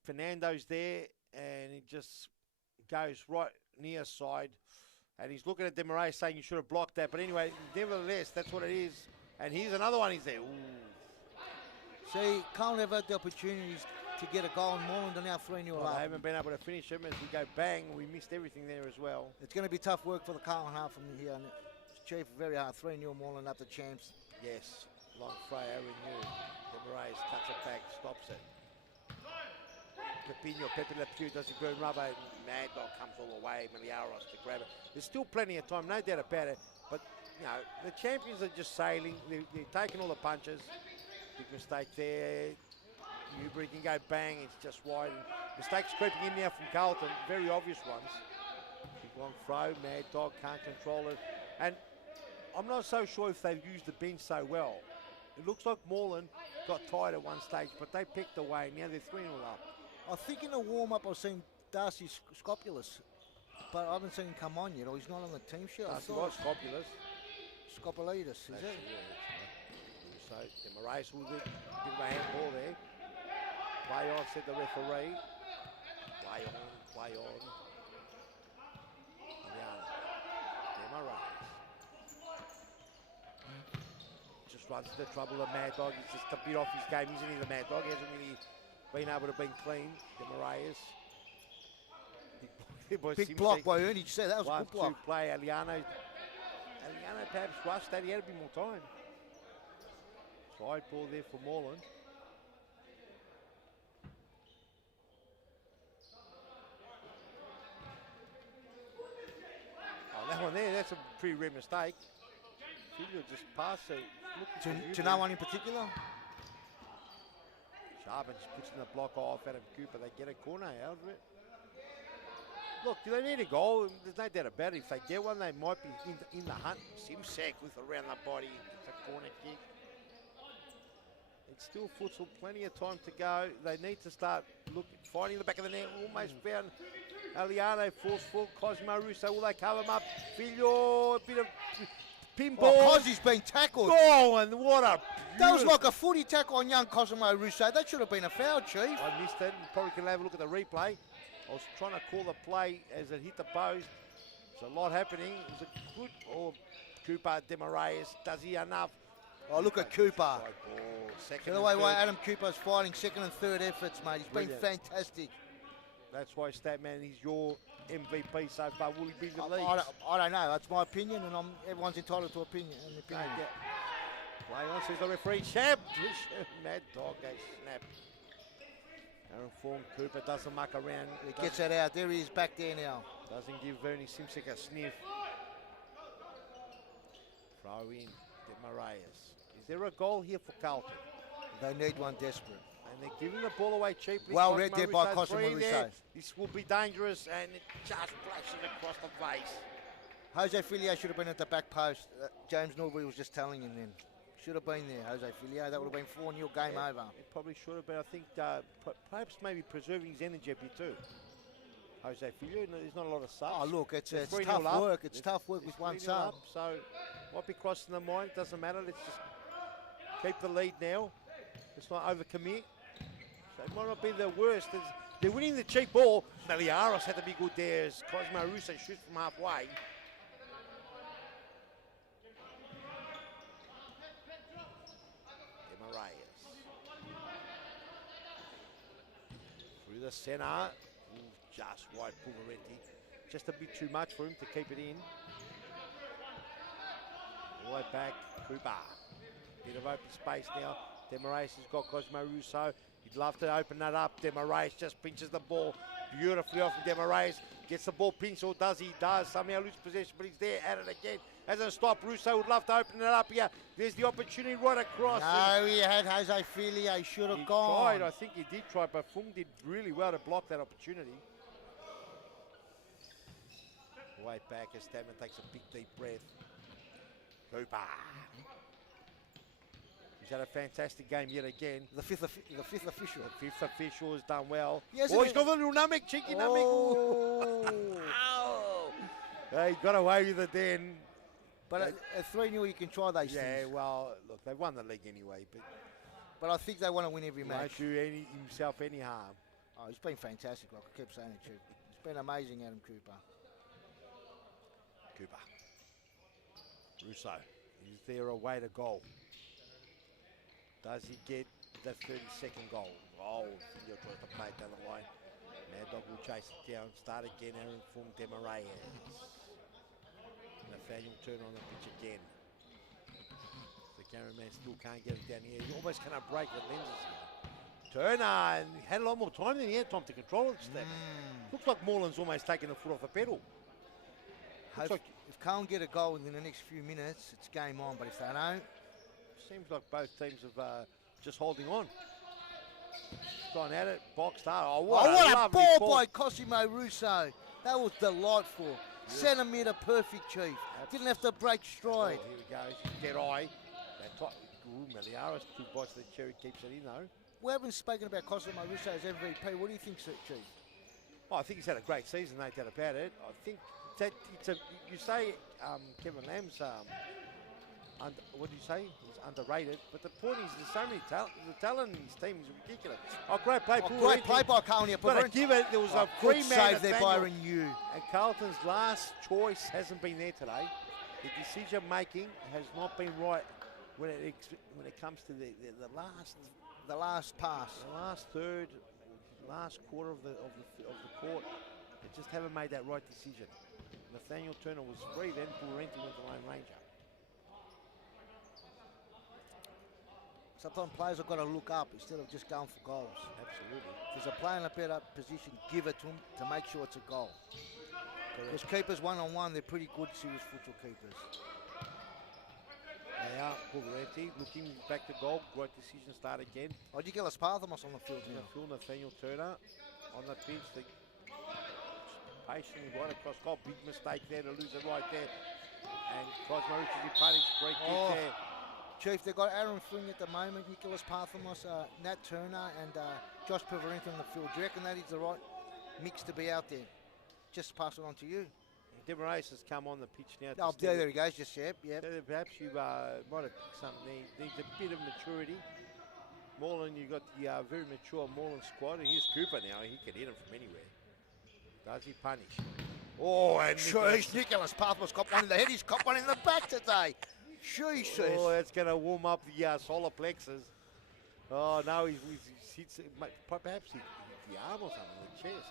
Fernando's there, and it just goes right near side. And he's looking at Demarais saying you should have blocked that. But anyway, nevertheless, that's what it is. And here's another one. He's there. Ooh. See, Cole never had the opportunities to get a goal, and Moreland are now 3-0 Well, up. they haven't been able to finish him. As we go bang, we missed everything there as well. It's going to be tough work for the Carlton half from here. And Chief, very hard. 3-0 Moreland up the champs. Yes, long Freo in you. Demarais cuts it back, stops it. Pepe Le Pew does a good rubber. Mad Dog comes all the way. Malyaris to grab it. There's still plenty of time, no doubt about it. But, you know, the champions are just sailing. They're taking all the punches. Big mistake there. Newbury can go bang. It's just wide. And mistakes creeping in now from Carlton. Very obvious ones. Big long throw. Mad Dog can't control it. And I'm not so sure if they've used the bench so well. It looks like Moreland got tired at one stage, but they picked away. Now they're 3-0 up. I think in the warm-up I've seen Darcy Scopulus, but I haven't seen him come on yet, or he's not on the team sheet. Darcy was Scopulus. Scopulitis, is it? Yeah, so Demarais will give him a handball there. Play on, said the referee. Play on. Demarais. Just runs into trouble, the Mad Dog. He's just a bit off his game, isn't he, the Mad Dog? He hasn't really been able to be clean. Demarais. Big block by Ernie. You said that was a good block. Play. Aliano perhaps rushed that. He had a bit more time. Side ball there for Moreland. Oh, that one there, that's a pretty rare mistake. Filio just passed it. To no one in particular? Sharpen just puts in the block off Adam Cooper. They get a corner out of it. Look, do they need a goal? There's no doubt about it. If they get one, they might be in the hunt. Simsek with around the body. It's a corner kick. It's still futsal. Plenty of time to go. They need to start finding the back of the net. Almost found Aliano. Forceful. Cosimo Russo. Will they cover him up? Filio. A bit of pinball. Oh, Cosby's been tackled. Oh, and what a That was like a footy tackle on young Cosimo Russo. That should have been a foul, Chief. I missed it. You probably can have a look at the replay. I was trying to call the play as it hit the post. There's a lot happening. It was a good... Oh, Cooper, Demarais. Does he enough? Oh, look at Cooper. Second The way Adam Cooper's fighting second and third efforts, mate. He's been fantastic. That's why, Statman, he's your MVP so far. Will he be the lead? I don't know. That's my opinion, and everyone's entitled to an opinion. Play on, says the referee. Shab. Mad Dog, they snap. Aaron Form, Cooper doesn't muck around. He gets that out. There he is, back there now. Doesn't give Vernie Simsek a sniff. Throw in Demarais. Is there a goal here for Carlton? They need one desperate. And they're giving the ball away cheaply. Well read there by Cosimo Russo. This will be dangerous, and it just flashes across the face. Jose Filio should have been at the back post. James Norbury was just telling him then. Should have been there, Jose Filio. That would have been 4-0 game over. It probably should have been. I think perhaps maybe preserving his energy a bit too. Jose Filio, there's not a lot of subs. Oh, look, it's tough up. work. It's tough work with one sub. Up, so might be crossing the mind. Doesn't matter. Let's just keep the lead now. Let's not overcommit. So it might not be the worst. They're winning the cheap ball. Malyaris had to be good there as Cosimo Russo shoots from halfway. the centre. Ooh, just wide Pulverenti. Just a bit too much for him to keep it in. All the way back, Cooper. Bit of open space now. Demarais has got Cosmo Russo. He'd love to open that up. Demarais just pinches the ball beautifully off of Demarais. Gets the ball pinched, or does he? Does. Somehow lose possession, but he's there at it again. Hasn't stopped. Russo would love to open it up here. There's the opportunity right across. No, he had Jose Filia. He should have gone. Tried. I think he did try, but Fung did really well to block that opportunity. Way back as Stammer takes a big deep breath. Cooper. He's had a fantastic game yet again. The fifth official. The fifth official has done well. Yes, oh, he's got the little Namek, cheeky Namek. Oh. Ow. He got away with it then. But at 3-0, you can try those things. Yeah, well, look, they've won the league anyway. But I think they want to win every match. Won't do himself any harm. Oh, he's been fantastic, like I kept saying it, Chief. It's been amazing, Adam Cooper. Cooper. Russo. Is there a way to goal? Does he get the 32nd goal? Oh, Finger tries to play it down the line. Mad Dog will chase it down. Start again, Aaron Fung Demarais. Nathaniel turn on the pitch again. The cameraman still can't get it down here. He almost cannot break the lenses here. Turner, and he had a lot more time than he had time to control it. Looks like Moreland's almost taking the foot off the pedal. If Coen get a goal within the next few minutes, it's game on. But if they don't, seems like both teams have just holding on. Gone at it, boxed hard. Oh, what a ball by Cosimo Russo. That was delightful. Centimetre perfect, Chief. Didn't have to break stride. Here we go. Dead eye. Meliaris, 2 bites of the cherry, keeps it in though. We haven't spoken about Cosimo Russo as MVP. What do you think, Chief? Oh, I think he's had a great season, no doubt about it. I think that you say Kevin Lamb's what do you say? He's underrated. But the point is, there's so many talent. The talent in his team is ridiculous. Oh, great play. Great play by Carlton. But I give it, there was a free man save there, Byron Yu. And Carlton's last choice hasn't been there today. The decision making has not been right when it comes to the last pass, the last third, last quarter of the court. They just haven't made that right decision. Nathaniel Turner was free, then Pulverenti went to Lone Ranger. Sometimes players have got to look up instead of just going for goals. Absolutely. If there's a player in a better position, give it to him to make sure it's a goal. Because keepers one-on-one, they're pretty good serious futsal keepers. They are. Pulverenti looking back to goal. Great decision, start again. Nicolas Parthamos on the field now. Nathaniel Turner on the pitch. Patiently right across goal. Big mistake there to lose it right there. And Cosmo Russo is punished. Great kick there. Chief, they've got Aaron Fung at the moment, Nicolas Parthamos, Nat Turner, and Josh Pulverenti on the field. Do you reckon that is the right mix to be out there? Just pass it on to you. Demarais has come on the pitch now. Oh, there he goes, just yep. So perhaps you might have picked something. Needs a bit of maturity. Moreland, you've got the very mature Moreland squad, and here's Cooper now. He can hit him from anywhere. Does he punish? Oh, and Nicolas Parthamos got one in the head. He's got one in the back today. Jesus. Oh, that's going to warm up the solar plexus. Oh, no, he hits, perhaps he hit the arm or something, the chest.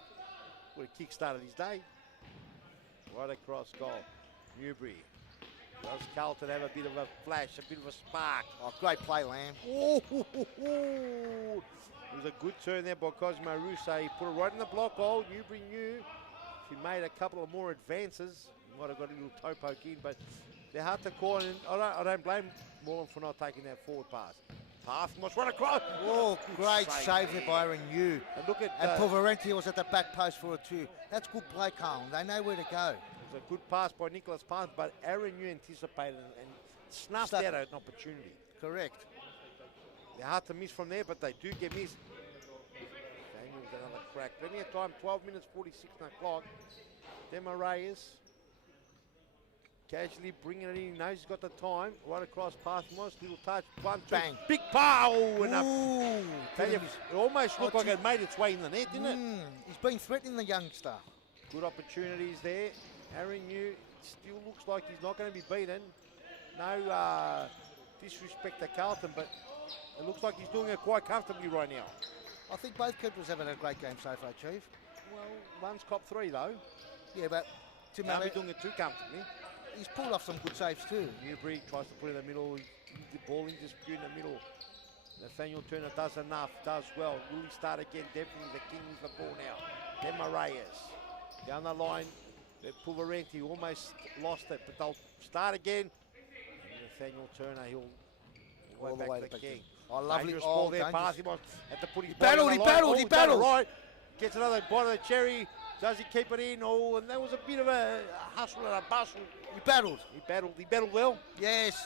Would have kick-started his day. Right across goal. Newbury. Does Carlton have a bit of a flash, a bit of a spark? Oh, great play, Lamb. Oh, it was a good turn there by Cosmo Russo. He put it right in the block. Oh, Newbury knew. If he made a couple of more advances, he might have got a little toe poke in, but they're hard to call, and I don't blame Moreland for not taking that forward pass. Parthamos right across. Oh, great save there by Aaron Yu. And look at Pulverenti was at the back post for it too. That's good play, Carl. They know where to go. It was a good pass by Nicolas Parthamos, but Aaron Yu anticipated and snuffed out an opportunity. Correct. They're hard to miss from there, but they do get missed. Daniel's another crack. Plenty of time, 12 minutes, 46 on the clock. Demarais casually bringing it in. He knows he's got the time. Right across Parthamos. Little touch. 1, 2. Bang. Big pow. It almost looked like it made its way in the net, didn't it? He's been threatening the youngster. Good opportunities there. Aaron Yu still looks like he's not going to be beaten. No disrespect to Carlton, but it looks like he's doing it quite comfortably right now. I think both keepers have had a great game so far, Chief. Well, one's cop 3 though. Yeah, but Can't be doing it too comfortably. he's pulled off some good saves too. Newbury tries to put it in the middle. The ball in dispute in the middle. Nathaniel Turner does enough, does well. Will he start again? Definitely the king with the ball now. Then Reyes. Down the line, Pulverenti almost lost it, but they'll start again. And Nathaniel Turner, he'll All the way back to the king. Oh, lovely. Dangerous ball there, dangerous. pass. He wants to put his He battled, body he on the line. battled, Oh, he he's done it battled. right. Gets another bite of the cherry. Does he keep it in? Oh, and that was a bit of a hustle and a bustle. He battled. He battled well. Yes.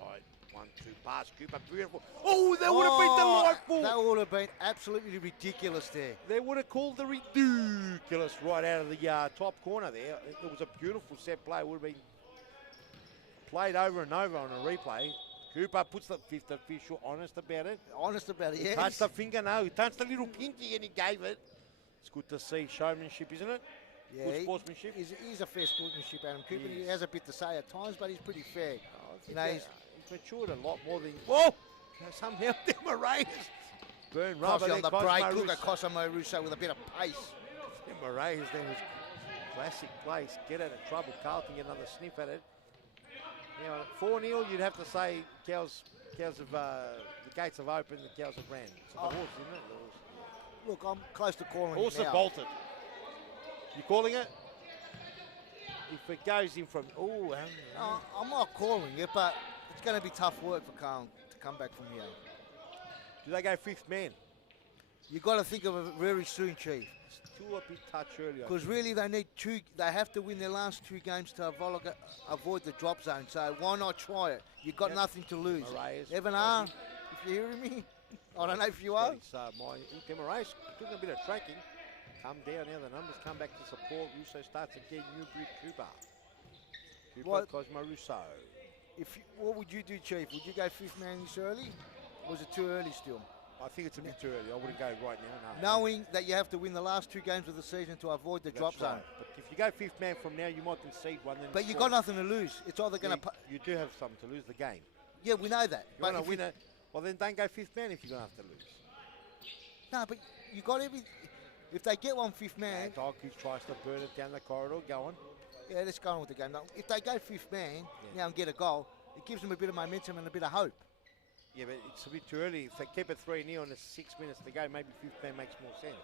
Right, 1-2 pass, Cooper, beautiful. Oh, that would have beat the light ball. That would have been absolutely ridiculous there. They would have called the ridiculous right out of the top corner there. It was a beautiful set play. It would have been played over and over on a replay. Cooper puts the fifth official honest about it. Honest about it, He yes. touched the finger, no, he touched the little pinky and he gave it. It's good to see showmanship, isn't it? Yeah, Good sportsmanship. He's a fair sportsmanship, Adam Cooper. He He has a bit to say at times, but he's pretty fair. I You think know, he's matured a lot more than. Whoa! Somehow Moreland burn rubber Cosy on the there, break. Cosmo Look at Russo. Cosimo Russo with a bit of pace. Moreland then was classic place. Get out of trouble. Carlton get another sniff at it. Now 4-0, you'd have to say cows have the gates have opened. The cows have ran. It's the horse, isn't it? The horse. Look, I'm close to calling Horse it now. have bolted. You calling it? If it goes in from I'm not calling it, but it's going to be tough work for Carl to come back from here. do they go fifth man? You've got to think of it very soon, Chief. Still a bit touch earlier. Because really, they need two. They have to win their last 2 games to avoid the drop zone. So why not try it? You've got nothing to lose. Moraes, Evan R, if you're hearing me, I don't know if you are. Moraes took a bit of tracking. Come down now. The numbers come back to support. Russo starts again. Newbury Cooper. What? Cosmo Russo. What would you do, Chief? Would you go 5th man this early? Or was it too early still? I think it's a bit too early. I wouldn't go right now. No. Knowing that you have to win the last 2 games of the season to avoid the drop That's right. zone. But if you go fifth man from now, you might concede one. Then But you've got nothing to lose. It's either going to. You do have something to lose the game. Yeah, we know that. You want to win it? Well, then don't go fifth man if you're going to have to lose. No, but you got every. If they get one 5th man, Dog who tries to burn it down the corridor, go on. yeah, let's go on with the game. Now, if they go 5th man now and get a goal, it gives them a bit of momentum and a bit of hope. Yeah, but it's a bit too early. If they keep it 3-0 and it's 6 minutes to go, maybe fifth man makes more sense.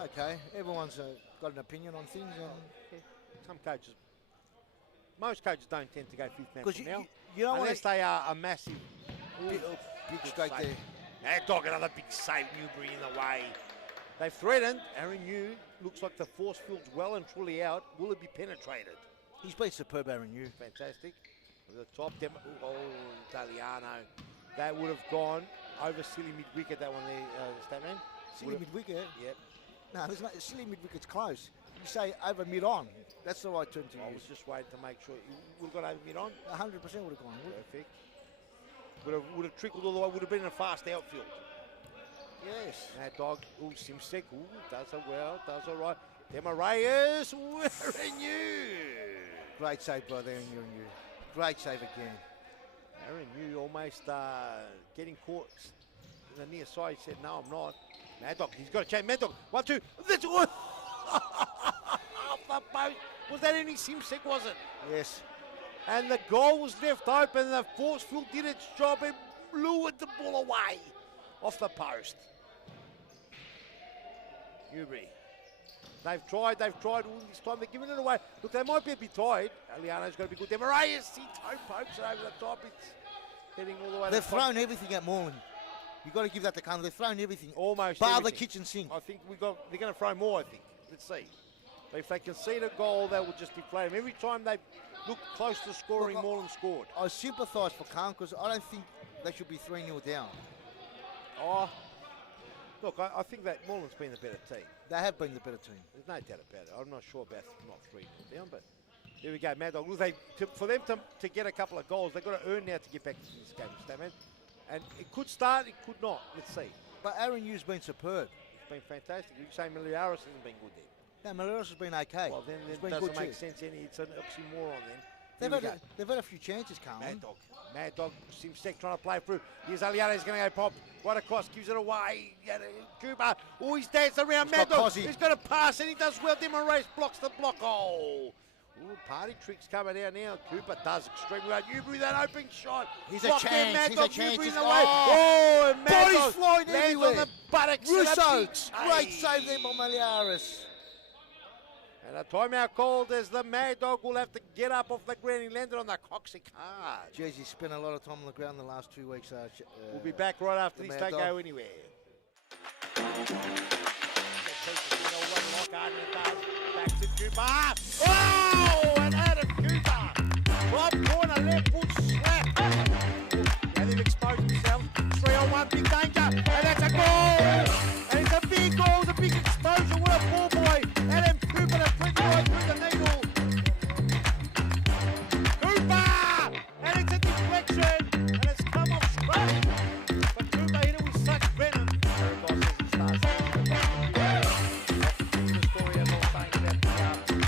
Okay, everyone's got an opinion on things. And Some coaches, most coaches don't tend to go fifth man 'Cause from you- now, you don't unless they are a massive. big Good strike save. there. That dog, another big save, Newbury in the way. They've threatened. Aaron New looks like the force field's well and truly out. Will it be penetrated? He's been superb, Aaron Yu. Fantastic. Over the top, Italiano. That would have gone over silly mid-wicket, that one there, Statman. Silly mid-wicket? Yep. No, there's no, silly mid-wicket's close. You say over mid-on. That's the right term to I use. was just waiting to make sure. Would have gone over mid-on. 100% would have gone. Perfect. Would have trickled all the way. Would have been a fast outfield. Yes. That dog, Simsek, does it well, does it right. Demarayas, Aaron Yu. Great save by there, Aaron Yu. Great save again. Aaron Yu almost getting caught in the near side. He said, no, I'm not. Mad Dog, he's got a change. Mad Dog, 1-2. That's off the post. Was that any Simsek, was it? Yes. And the goal was left open. The force field did its job and lured the ball away off the post. Newbury. They've tried all this time. They're giving it away. Look, they might be a bit tired. Aliano's got to be good. Demarayas, he toe pokes it over the top. It's heading all the way. They've thrown everything at Moreland. You've got to give that to Carl. They've thrown everything. Almost bar everything. the kitchen sink. I think they're going to throw more, I think. Let's see. But if they concede a goal, they will just deflate them. Every time they look close to scoring, Look, Moreland scored. I sympathise for Carl because I don't think they should be 3-0 down. Oh, look, I think that Moreland's been the better team. They have been the better team. There's no doubt about it. I'm not sure about not 3-0 down, but here we go. Mad Dog. Look, for them to get a couple of goals, they've got to earn now to get back into this game, Statman. And it could start, it could not. Let's see. But Aaron Yu's been superb. It's been fantastic. You say Miliaris hasn't been good then. No, Maloros has been okay. Well, then He's it been doesn't good make too. sense any. It's an oxymoron then. They've Here we had a few chances, Carlton. Mad Dog. Mad Dog, Simsek trying to play through. Here's Aliana's going to go pop. Right across, gives it away. Cooper. Oh, he's dancing around. He's Mad got Dog. Cozzy. He's going to pass, and he does well. Demarace blocks the block. Oh. Ooh, party tricks coming out now. Cooper does extremely well. Newbury, that open shot. He's a Blocked there, chance. Mad He's a Dog, chance. Newbury in He's- the way. Oh, Oh, and Mad body's Dog flying lands everywhere. on the buttocks. and a Russo, big great save there by Maliaris. And a timeout called as the Mad Dog will have to get up off the ground. He landed on the coccyx hard. Jeez, he's spent a lot of time on the ground the last 2 weeks. We'll be back right after the this. Mad Don't Dog. go anywhere. Back to Cooper. Oh, and Adam Cooper. From corner, left foot slap. Now they've exposed themselves. 3-on-1, big danger. And that's a goal. And it's a big goal. It's a big exposure. What a ball boy. Adam Cooper, the 21 through the needle. Cooper! And it's a deflection. And it's come off straight. But Cooper hit it with such venom.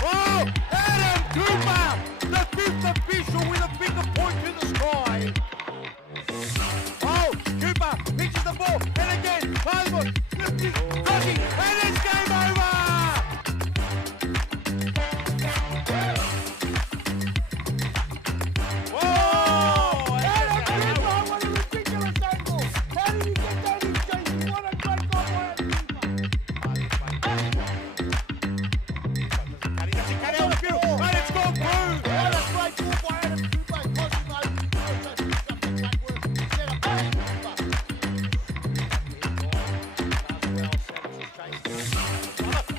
Oh! Adam Cooper! The fifth official with a finger point to the sky. Oh! Cooper pitches the ball. And again, Hollywood. Cozzy, and it's game over! Whoa! Adam Cooper, what a ridiculous angle! How did he get that in, Jason? What a great goal by Adam Cooper! Cut out the field, and it's gone through! What a great goal by Adam Cooper! Set up by Adam Cooper.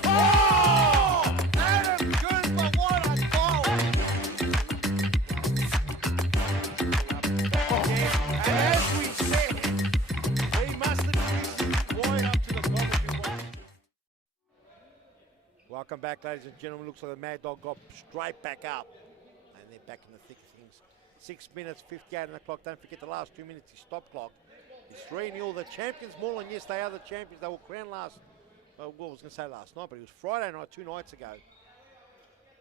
Oh! Adam Cooper, what a goal! And as we said, we must have this right up to the commentary box. Welcome back, ladies and gentlemen. Looks like the Mad Dog got straight back up. And they're back in the thick of things. 6 minutes, 58 on the clock. Don't forget the last 2 minutes, the stop clock. It's 3-0. The champions, Moreland, yes, they are the champions. They were crowned last, well, I was going to say last night, but it was Friday night, 2 nights ago.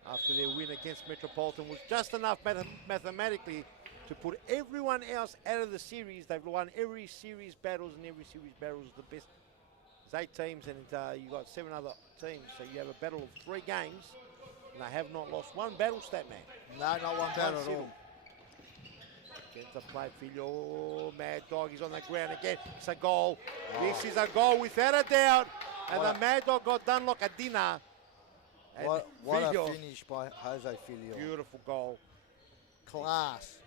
After their win against Metropolitan was just enough mathematically to put everyone else out of the series. They've won every series battles, and every series battle is the best. There's 8 teams, and you've got 7 other teams, so you have a battle of 3 games, and they have not lost one battle, stat man. No, not one battle at all. Gets the play, Filio. Mad Dog, he's on the ground again. It's a goal. This is a goal without a doubt. And the Mad Dog got done like a dinner. And What a Filio, finish by Jose Filio. beautiful goal. Class.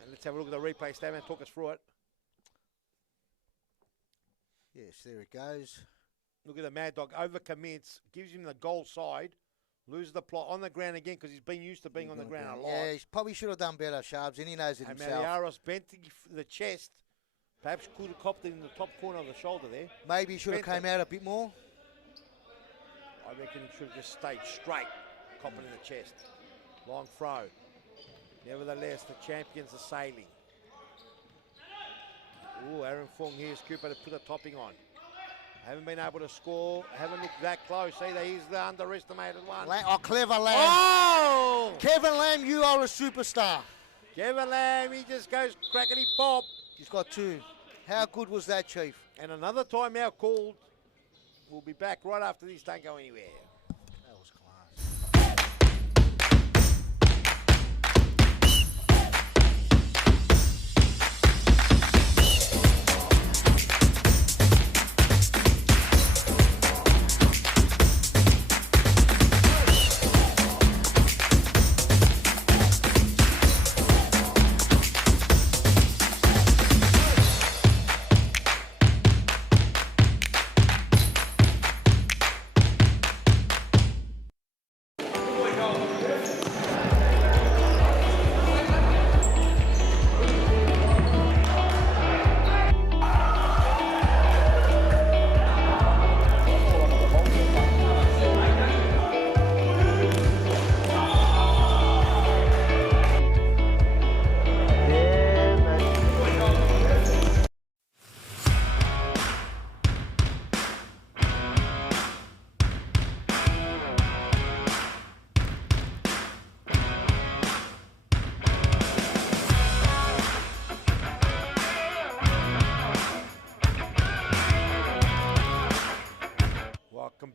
And let's have a look at the replay. Stavman, talk us through it. Yes, there it goes. Look at the Mad Dog, overcommits, gives him the goal side, loses the plot on the ground again because he's been used to being on the ground a lot. Yeah, he probably should have done better, Sharps, and he knows it And himself. Maliaros bent the chest. Perhaps could have copped it in the top corner of the shoulder there. Maybe he should have Bent came out a bit more. I reckon he should have just stayed straight, copping in the chest. Long throw. Nevertheless, the champions are sailing. Ooh, Aaron Fong, here's Cooper to put the topping on. Haven't been able to score, haven't looked that close. See, he's the underestimated one. Clever Lamb. Oh! Kevin Lamb, you are a superstar. Kevin Lamb, he just goes crackety pop. He's got 2. How good was that, Chief? And another timeout called. We'll be back right after this. Don't go anywhere.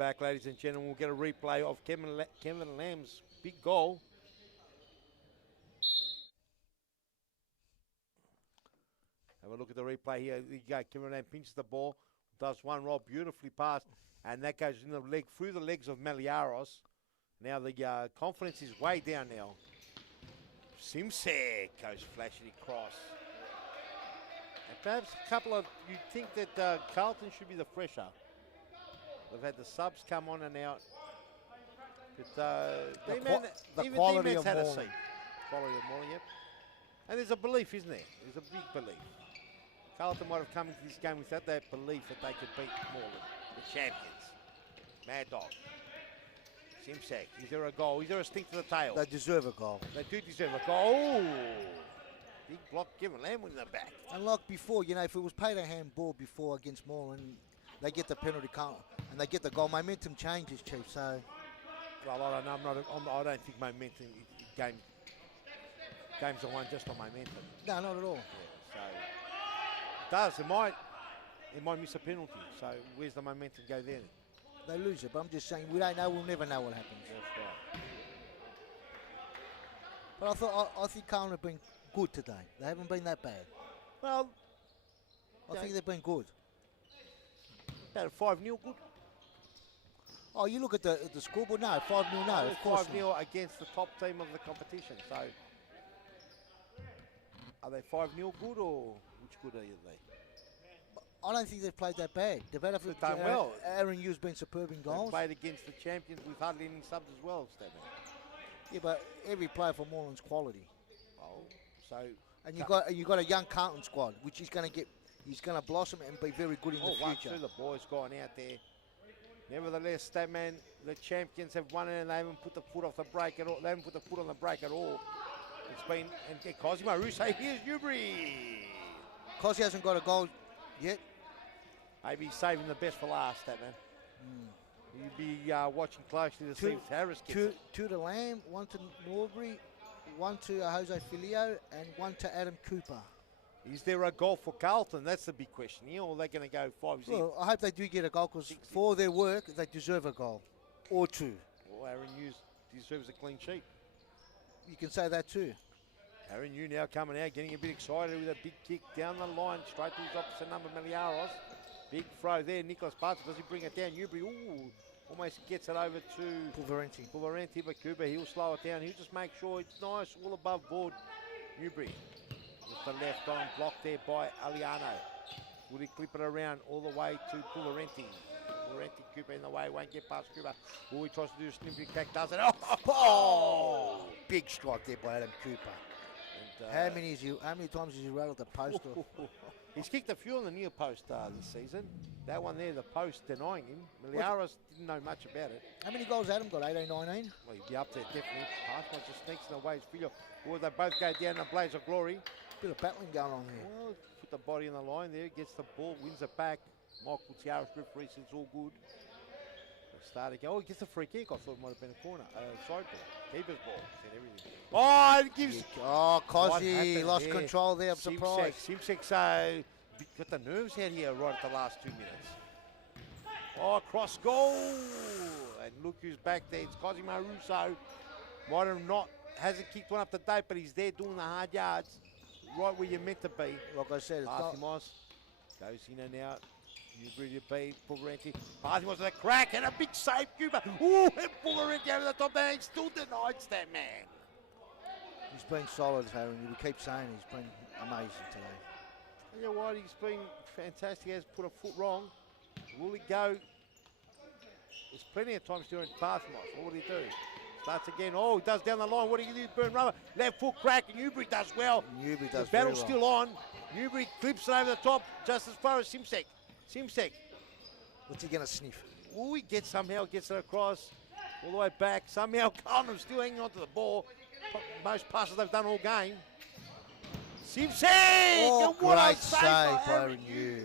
back, ladies and gentlemen. We'll get a replay of Kevin Lamb's big goal. Have a look at the replay here. There you go. Kevin Lamb pinches the ball, does one roll beautifully past, and that goes in the leg through the legs of Meliaros. Now the confidence is way down now. Simsek goes flashing across. And perhaps a couple of, you'd think that Carlton should be the fresher. They've had the subs come on and out. But the even quality D-Man's of had a Moreland. seat. Quality of Moreland, yep. And there's a belief, isn't there? There's a big belief. Carlton might have come into this game without that belief that they could beat Moreland, the champions. Mad Dog. Simsek, is there a goal? Is there a stick to the tail? They deserve a goal. They do deserve a goal. Big block, Kevin Lamb in the back. And like before, you know, if it was paid a handball before against Moreland, they get the penalty count and they get the goal. Momentum changes, Chief. So, Well, I don't know. I don't think momentum games are won just on momentum. no, not at all. Yeah, so it might miss a penalty. So where's the momentum go there? They lose it, but I'm just saying we don't know. We'll never know what happens. That's right. But I think Carlton have been good today. They haven't been that bad. Well, I think they've been good. about a 5-0 good. Oh, you look at the scoreboard. No, 5-0. No, of course 5-0 against the top team of the competition. So are they 5-0 good or which good are they? I don't think they've played that bad. They've had They've done well. Aaron Yu's been superb in They goals. played against the champions with hardly any subs as well, Stephen. Yeah, but every player for Moreland's quality. Oh, so And you got a young Carlton squad, which he's going to blossom and be very good in the future. The boys gone out there. Nevertheless, Statman, the champions have won it and they haven't put the foot off the brake at all. They haven't put the foot on the brake at all. It's been, and Cosimo Russo, here's Newbury. Cosy hasn't got a goal yet. Maybe he's saving the best for last, Statman. You'll be watching closely to see if Harris gets it. Two to Lamb, one to Norbury, one to Jose Filio, and one to Adam Cooper. Is there a goal for Carlton? That's the big question here. Or are they going to go 5-0? Well, I hope they do get a goal because for their work, they deserve a goal or two. Well, Aaron Hughes deserves a clean sheet. You can say that too. Aaron Hughes now coming out, getting a bit excited with a big kick down the line, straight to his opposite number, Meliaros. Big throw there, Nicholas Barton. Does he bring it down? Newbury, almost gets it over to Pulverenti, but Cooper, he'll slow it down. He'll just make sure it's nice, all above board. Newbury with the left on, blocked there by Aliano. Will he clip it around all the way to Pulverenti? Pulverenti, Cooper in the way, won't get past Cooper. He tries to do a snippy attack, does it? Oh! Big strike there by Adam Cooper. And, how many times has he rattled the post off? He's kicked a few on the near post this season. That one there, the post denying him. Meliaros didn't know much about it. How many goals Adam got? 18, 19? Well, he'd be up there, definitely. Pass one just sneaks in the way. Or they both go down in a blaze of glory. Bit of battling going on here. Well, put the body on the line there, gets the ball, wins it back. Michael Tiaris, referee, says it's all good. Start again. Oh, he gets a free kick. I thought it might have been a corner. Side ball. Keeper's ball. Said everything. Oh, it gives... Oh, Cosy lost control there. I'm surprised. Simsek's got the nerves out here right at the last 2 minutes. Oh, cross goal. And look who's back there. It's Cosimo Russo. Might have not... Hasn't kicked one up to date, but he's there doing the hard yards. Right where you're meant to be. Like I said, it's not... Goes in and out. Newbury to beat Pulverenti. Parthimos with a crack and a big save, Cuba. Ooh, and Pulverenti over the top there. He still denies that man. He's been solid, Aaron. We keep saying he's been amazing today. You know what? He's been fantastic. He has put a foot wrong. Will he go? There's plenty of times during Parthimos. What will he do? Starts again. Oh, he does down the line. What do you do? Burn rubber. Left foot crack. And Newbury does well. Newbury does the battle's very well. still on. Newbury clips it over the top just as far as Simsek. What's he going to sniff? Oh, he gets it across all the way back. Somehow Carlton's still hanging onto the ball. Most passes they've done all game. Simsek! Oh, what great a save by for Aaron Yu.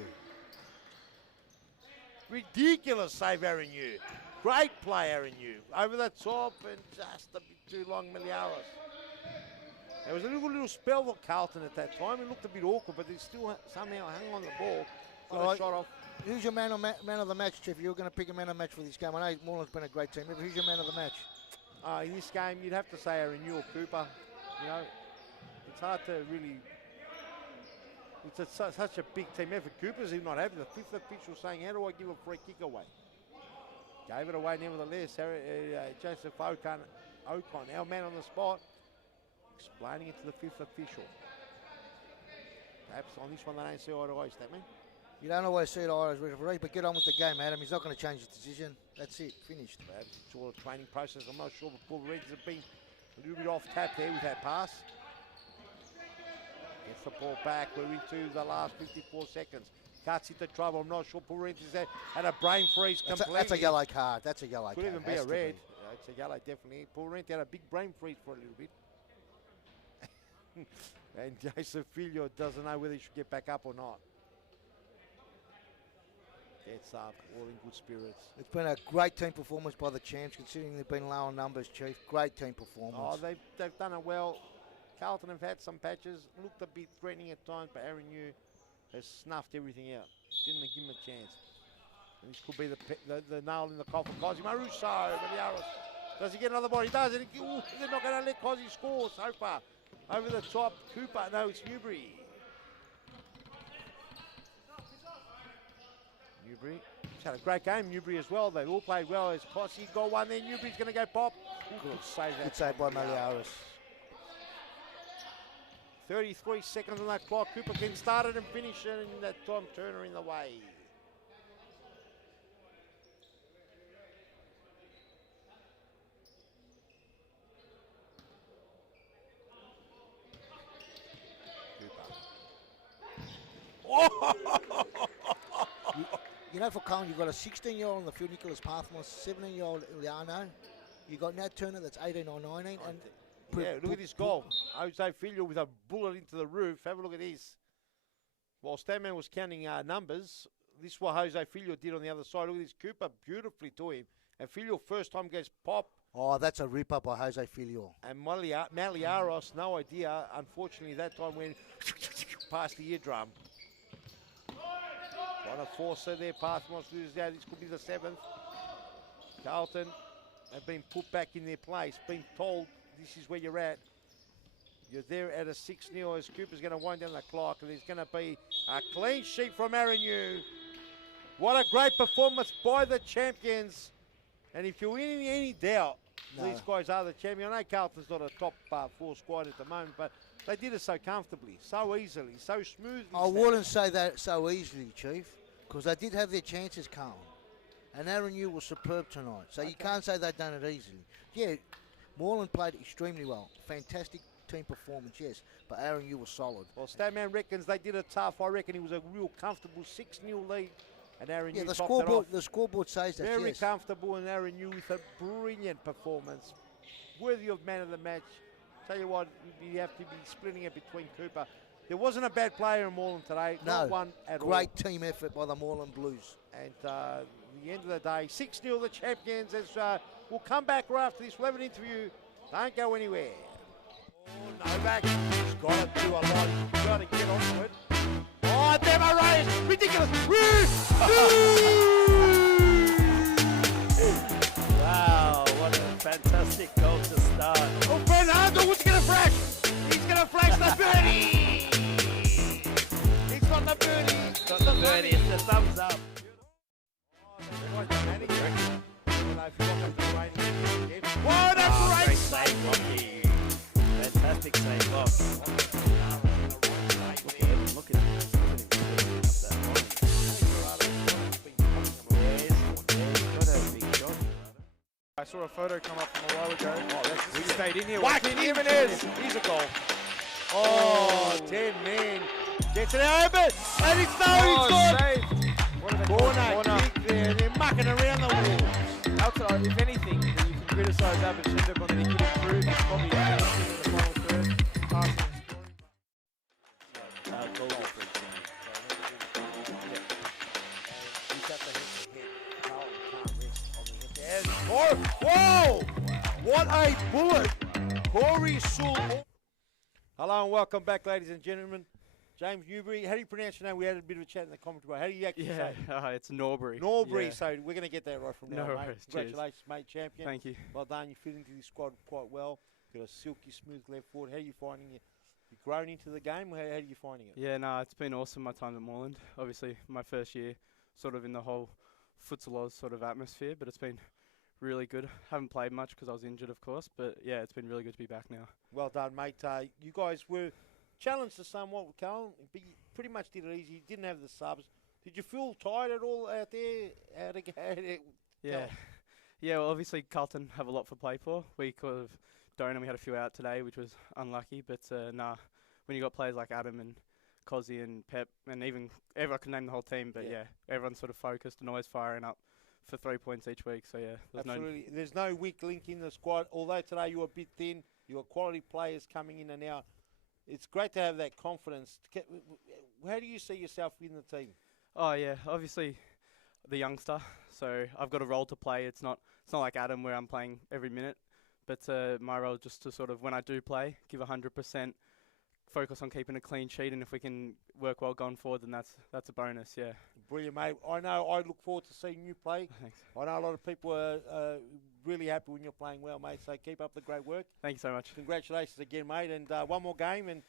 Ridiculous save, Aaron Yu. Great play, Aaron Yu. Over the top and just a bit too long, Meliaros. There was a little spell for Carlton at that time. It looked a bit awkward, but they still somehow hung on the ball. Got All a right. shot off. Who's your man of the match, Chief? You're going to pick a man of the match for this game. I know Moreland's been a great team, but who's your man of the match? In this game, you'd have to say a renewal Cooper. You know, it's hard to really. It's such a big team effort. Cooper's even not having the fifth official saying, "How do I give a free kick away?" Gave it away nevertheless. Joseph Ocon, our man on the spot, explaining it to the fifth official. Perhaps on this one they don't see eye to eye, Statman. You don't always see it as referee, but get on with the game, Adam. He's not going to change his decision. That's it, finished. Perhaps it's all a training process. I'm not sure, but Paul Reds have been a little bit off tap there with that pass. Gets the ball back. We're into the last 54 seconds. Cuts into trouble. I'm not sure Paul Reds has had a brain freeze completely. That's a yellow card. That's a yellow card. Could even be a red. It's a yellow, definitely. Paul Rent had a big brain freeze for a little bit. And Joseph Filio doesn't know whether he should get back up or not. Gets up, all in good spirits. It's been a great team performance by the champs, considering they've been low on numbers, Chief. Great team performance. Oh, they've done it well. Carlton have had some patches, looked a bit threatening at times, but Aaron Yu has snuffed everything out. Didn't give him a chance. And this could be the nail in the coffin. Cosimo Russo, Maliaros. Does he get another body? He does. And they're not going to let Cosy score so far. Over the top, Cooper. No, it's Newbury. Newbury. He's had a great game, Newbury as well. They've all played well. As Cosy got one there. Newbury's going to go pop. Good save that. Good save by Maliaros. 33 seconds on that clock. Cooper can start it and finish it, and that Tom Turner in the way. You know, for Colin, you've got a 16-year-old on the field, Nicholas Pathmos, 17-year-old Iliano. You've got Nat Turner, that's 18 or 19. And yeah, look at this goal. Jose Filio with a bullet into the roof. Have a look at this. While Stanman was counting numbers, this is what Jose Filio did on the other side. Look at this. Cooper beautifully to him. And Filio first time goes pop. Oh, that's a rip-up by Jose Filio. And Maliaros, no idea. Unfortunately, that time went past the eardrum. Trying to force it there. Pathmos loses out. This could be the 7th. Carlton have been put back in their place. Been told this is where you're at. You're there at a 6-0 as Cooper's going to wind down the clock. And there's going to be a clean sheet from Aaron Yu. What a great performance by the champions. And if you're in any doubt, these guys are the champion. I know Carlton's not a top 4 squad at the moment, but they did it so comfortably, so easily, so smoothly. I wouldn't say that so easily, Chief, because they did have their chances, Carl. And Aaron Yu was superb tonight, so you can't say they've done it easily. Yeah, Moreland played extremely well. Fantastic team performance, yes, but Aaron Yu was solid. Well, Statman reckons they did it tough. I reckon it was a real comfortable 6-0 lead. And Aaron Yu topped it off. The scoreboard says that, Very comfortable, and Aaron Yu with a brilliant performance. Worthy of man of the match. Tell you what, you have to be splitting it between Cooper. There wasn't a bad player in Moreland today. No, not one at all. Great team effort by the Moreland Blues. And the end of the day, 6-0 the champions. As we'll come back right after this. We'll have an interview. Don't go anywhere. Oh, Novak. He's got to do a lot. He's got to get onto it. Oh, Demo Reyes. Ridiculous. Wow, what a fantastic goal to start. Oh, Fernando, what's going to flash? He's going to flash the birdie. He's got the birdie. Got the birdie, it's the thumbs up. Whoa, that's Oh, great great save, Rocky. Fantastic save, boss. Look at him. I saw a photo come up from a while ago. Oh, that's We stayed in here. Whack watching him, him. Jimenez. He's a goal. Oh, 10 men. Gets it out, and it's no, saved. What are they corner, corner. kick there. They're mucking around the walls. Outside, if anything, then you can criticise Abishenda, but then he could improve. He's probably anything in the final third. Passing and scoring. Goal difference. He's got the hit. Carlton can't rest on the hit there. Whoa! What a bullet. Corey Sewell. Hello and welcome back, ladies and gentlemen. James Newbury. How do you pronounce your name? We had a bit of a chat in the commentary bar. How do you actually say it? It's Norbury. Norbury, Yeah. so we're going to get that right from now, No mate. worries, cheers. Congratulations, mate, champion. Thank you. Well done. You fit into the squad quite well. Got a silky, smooth left foot. How are you finding it? You've grown into the game. How are you finding it? Yeah, no, it's been awesome, my time at Moreland. Obviously, my first year sort of in the whole Futsal sort of atmosphere, but it's been really good. Haven't played much because I was injured, of course, but yeah, it's been really good to be back now. Well done, mate. You guys were challenged to somewhat with Carl, but you pretty much did it easy. You didn't have the subs. Did you feel tired at all out there? Yeah. Yeah, well, obviously Carlton have a lot for play for. We could have don't, and we had a few out today, which was unlucky, but when you got players like Adam and Cozzy and Pep, and even everyone can name the whole team, but yeah, everyone's sort of focused and always firing up for 3 points each week. So yeah, absolutely. There's no weak link in the squad. Although today you were a bit thin, you got quality players coming in and out. It's great to have that confidence. How do you see yourself in the team? Oh yeah, obviously the youngster. So I've got a role to play. It's not like Adam where I'm playing every minute, but my role just to sort of when I do play, give 100%. Focus on keeping a clean sheet, and if we can work well going forward, then that's a bonus. Yeah. Brilliant, mate. I know. I look forward to seeing you play. Thanks. I know a lot of people are really happy when you're playing well, mate. So keep up the great work. Thank you so much. Congratulations again, mate. And one more game, and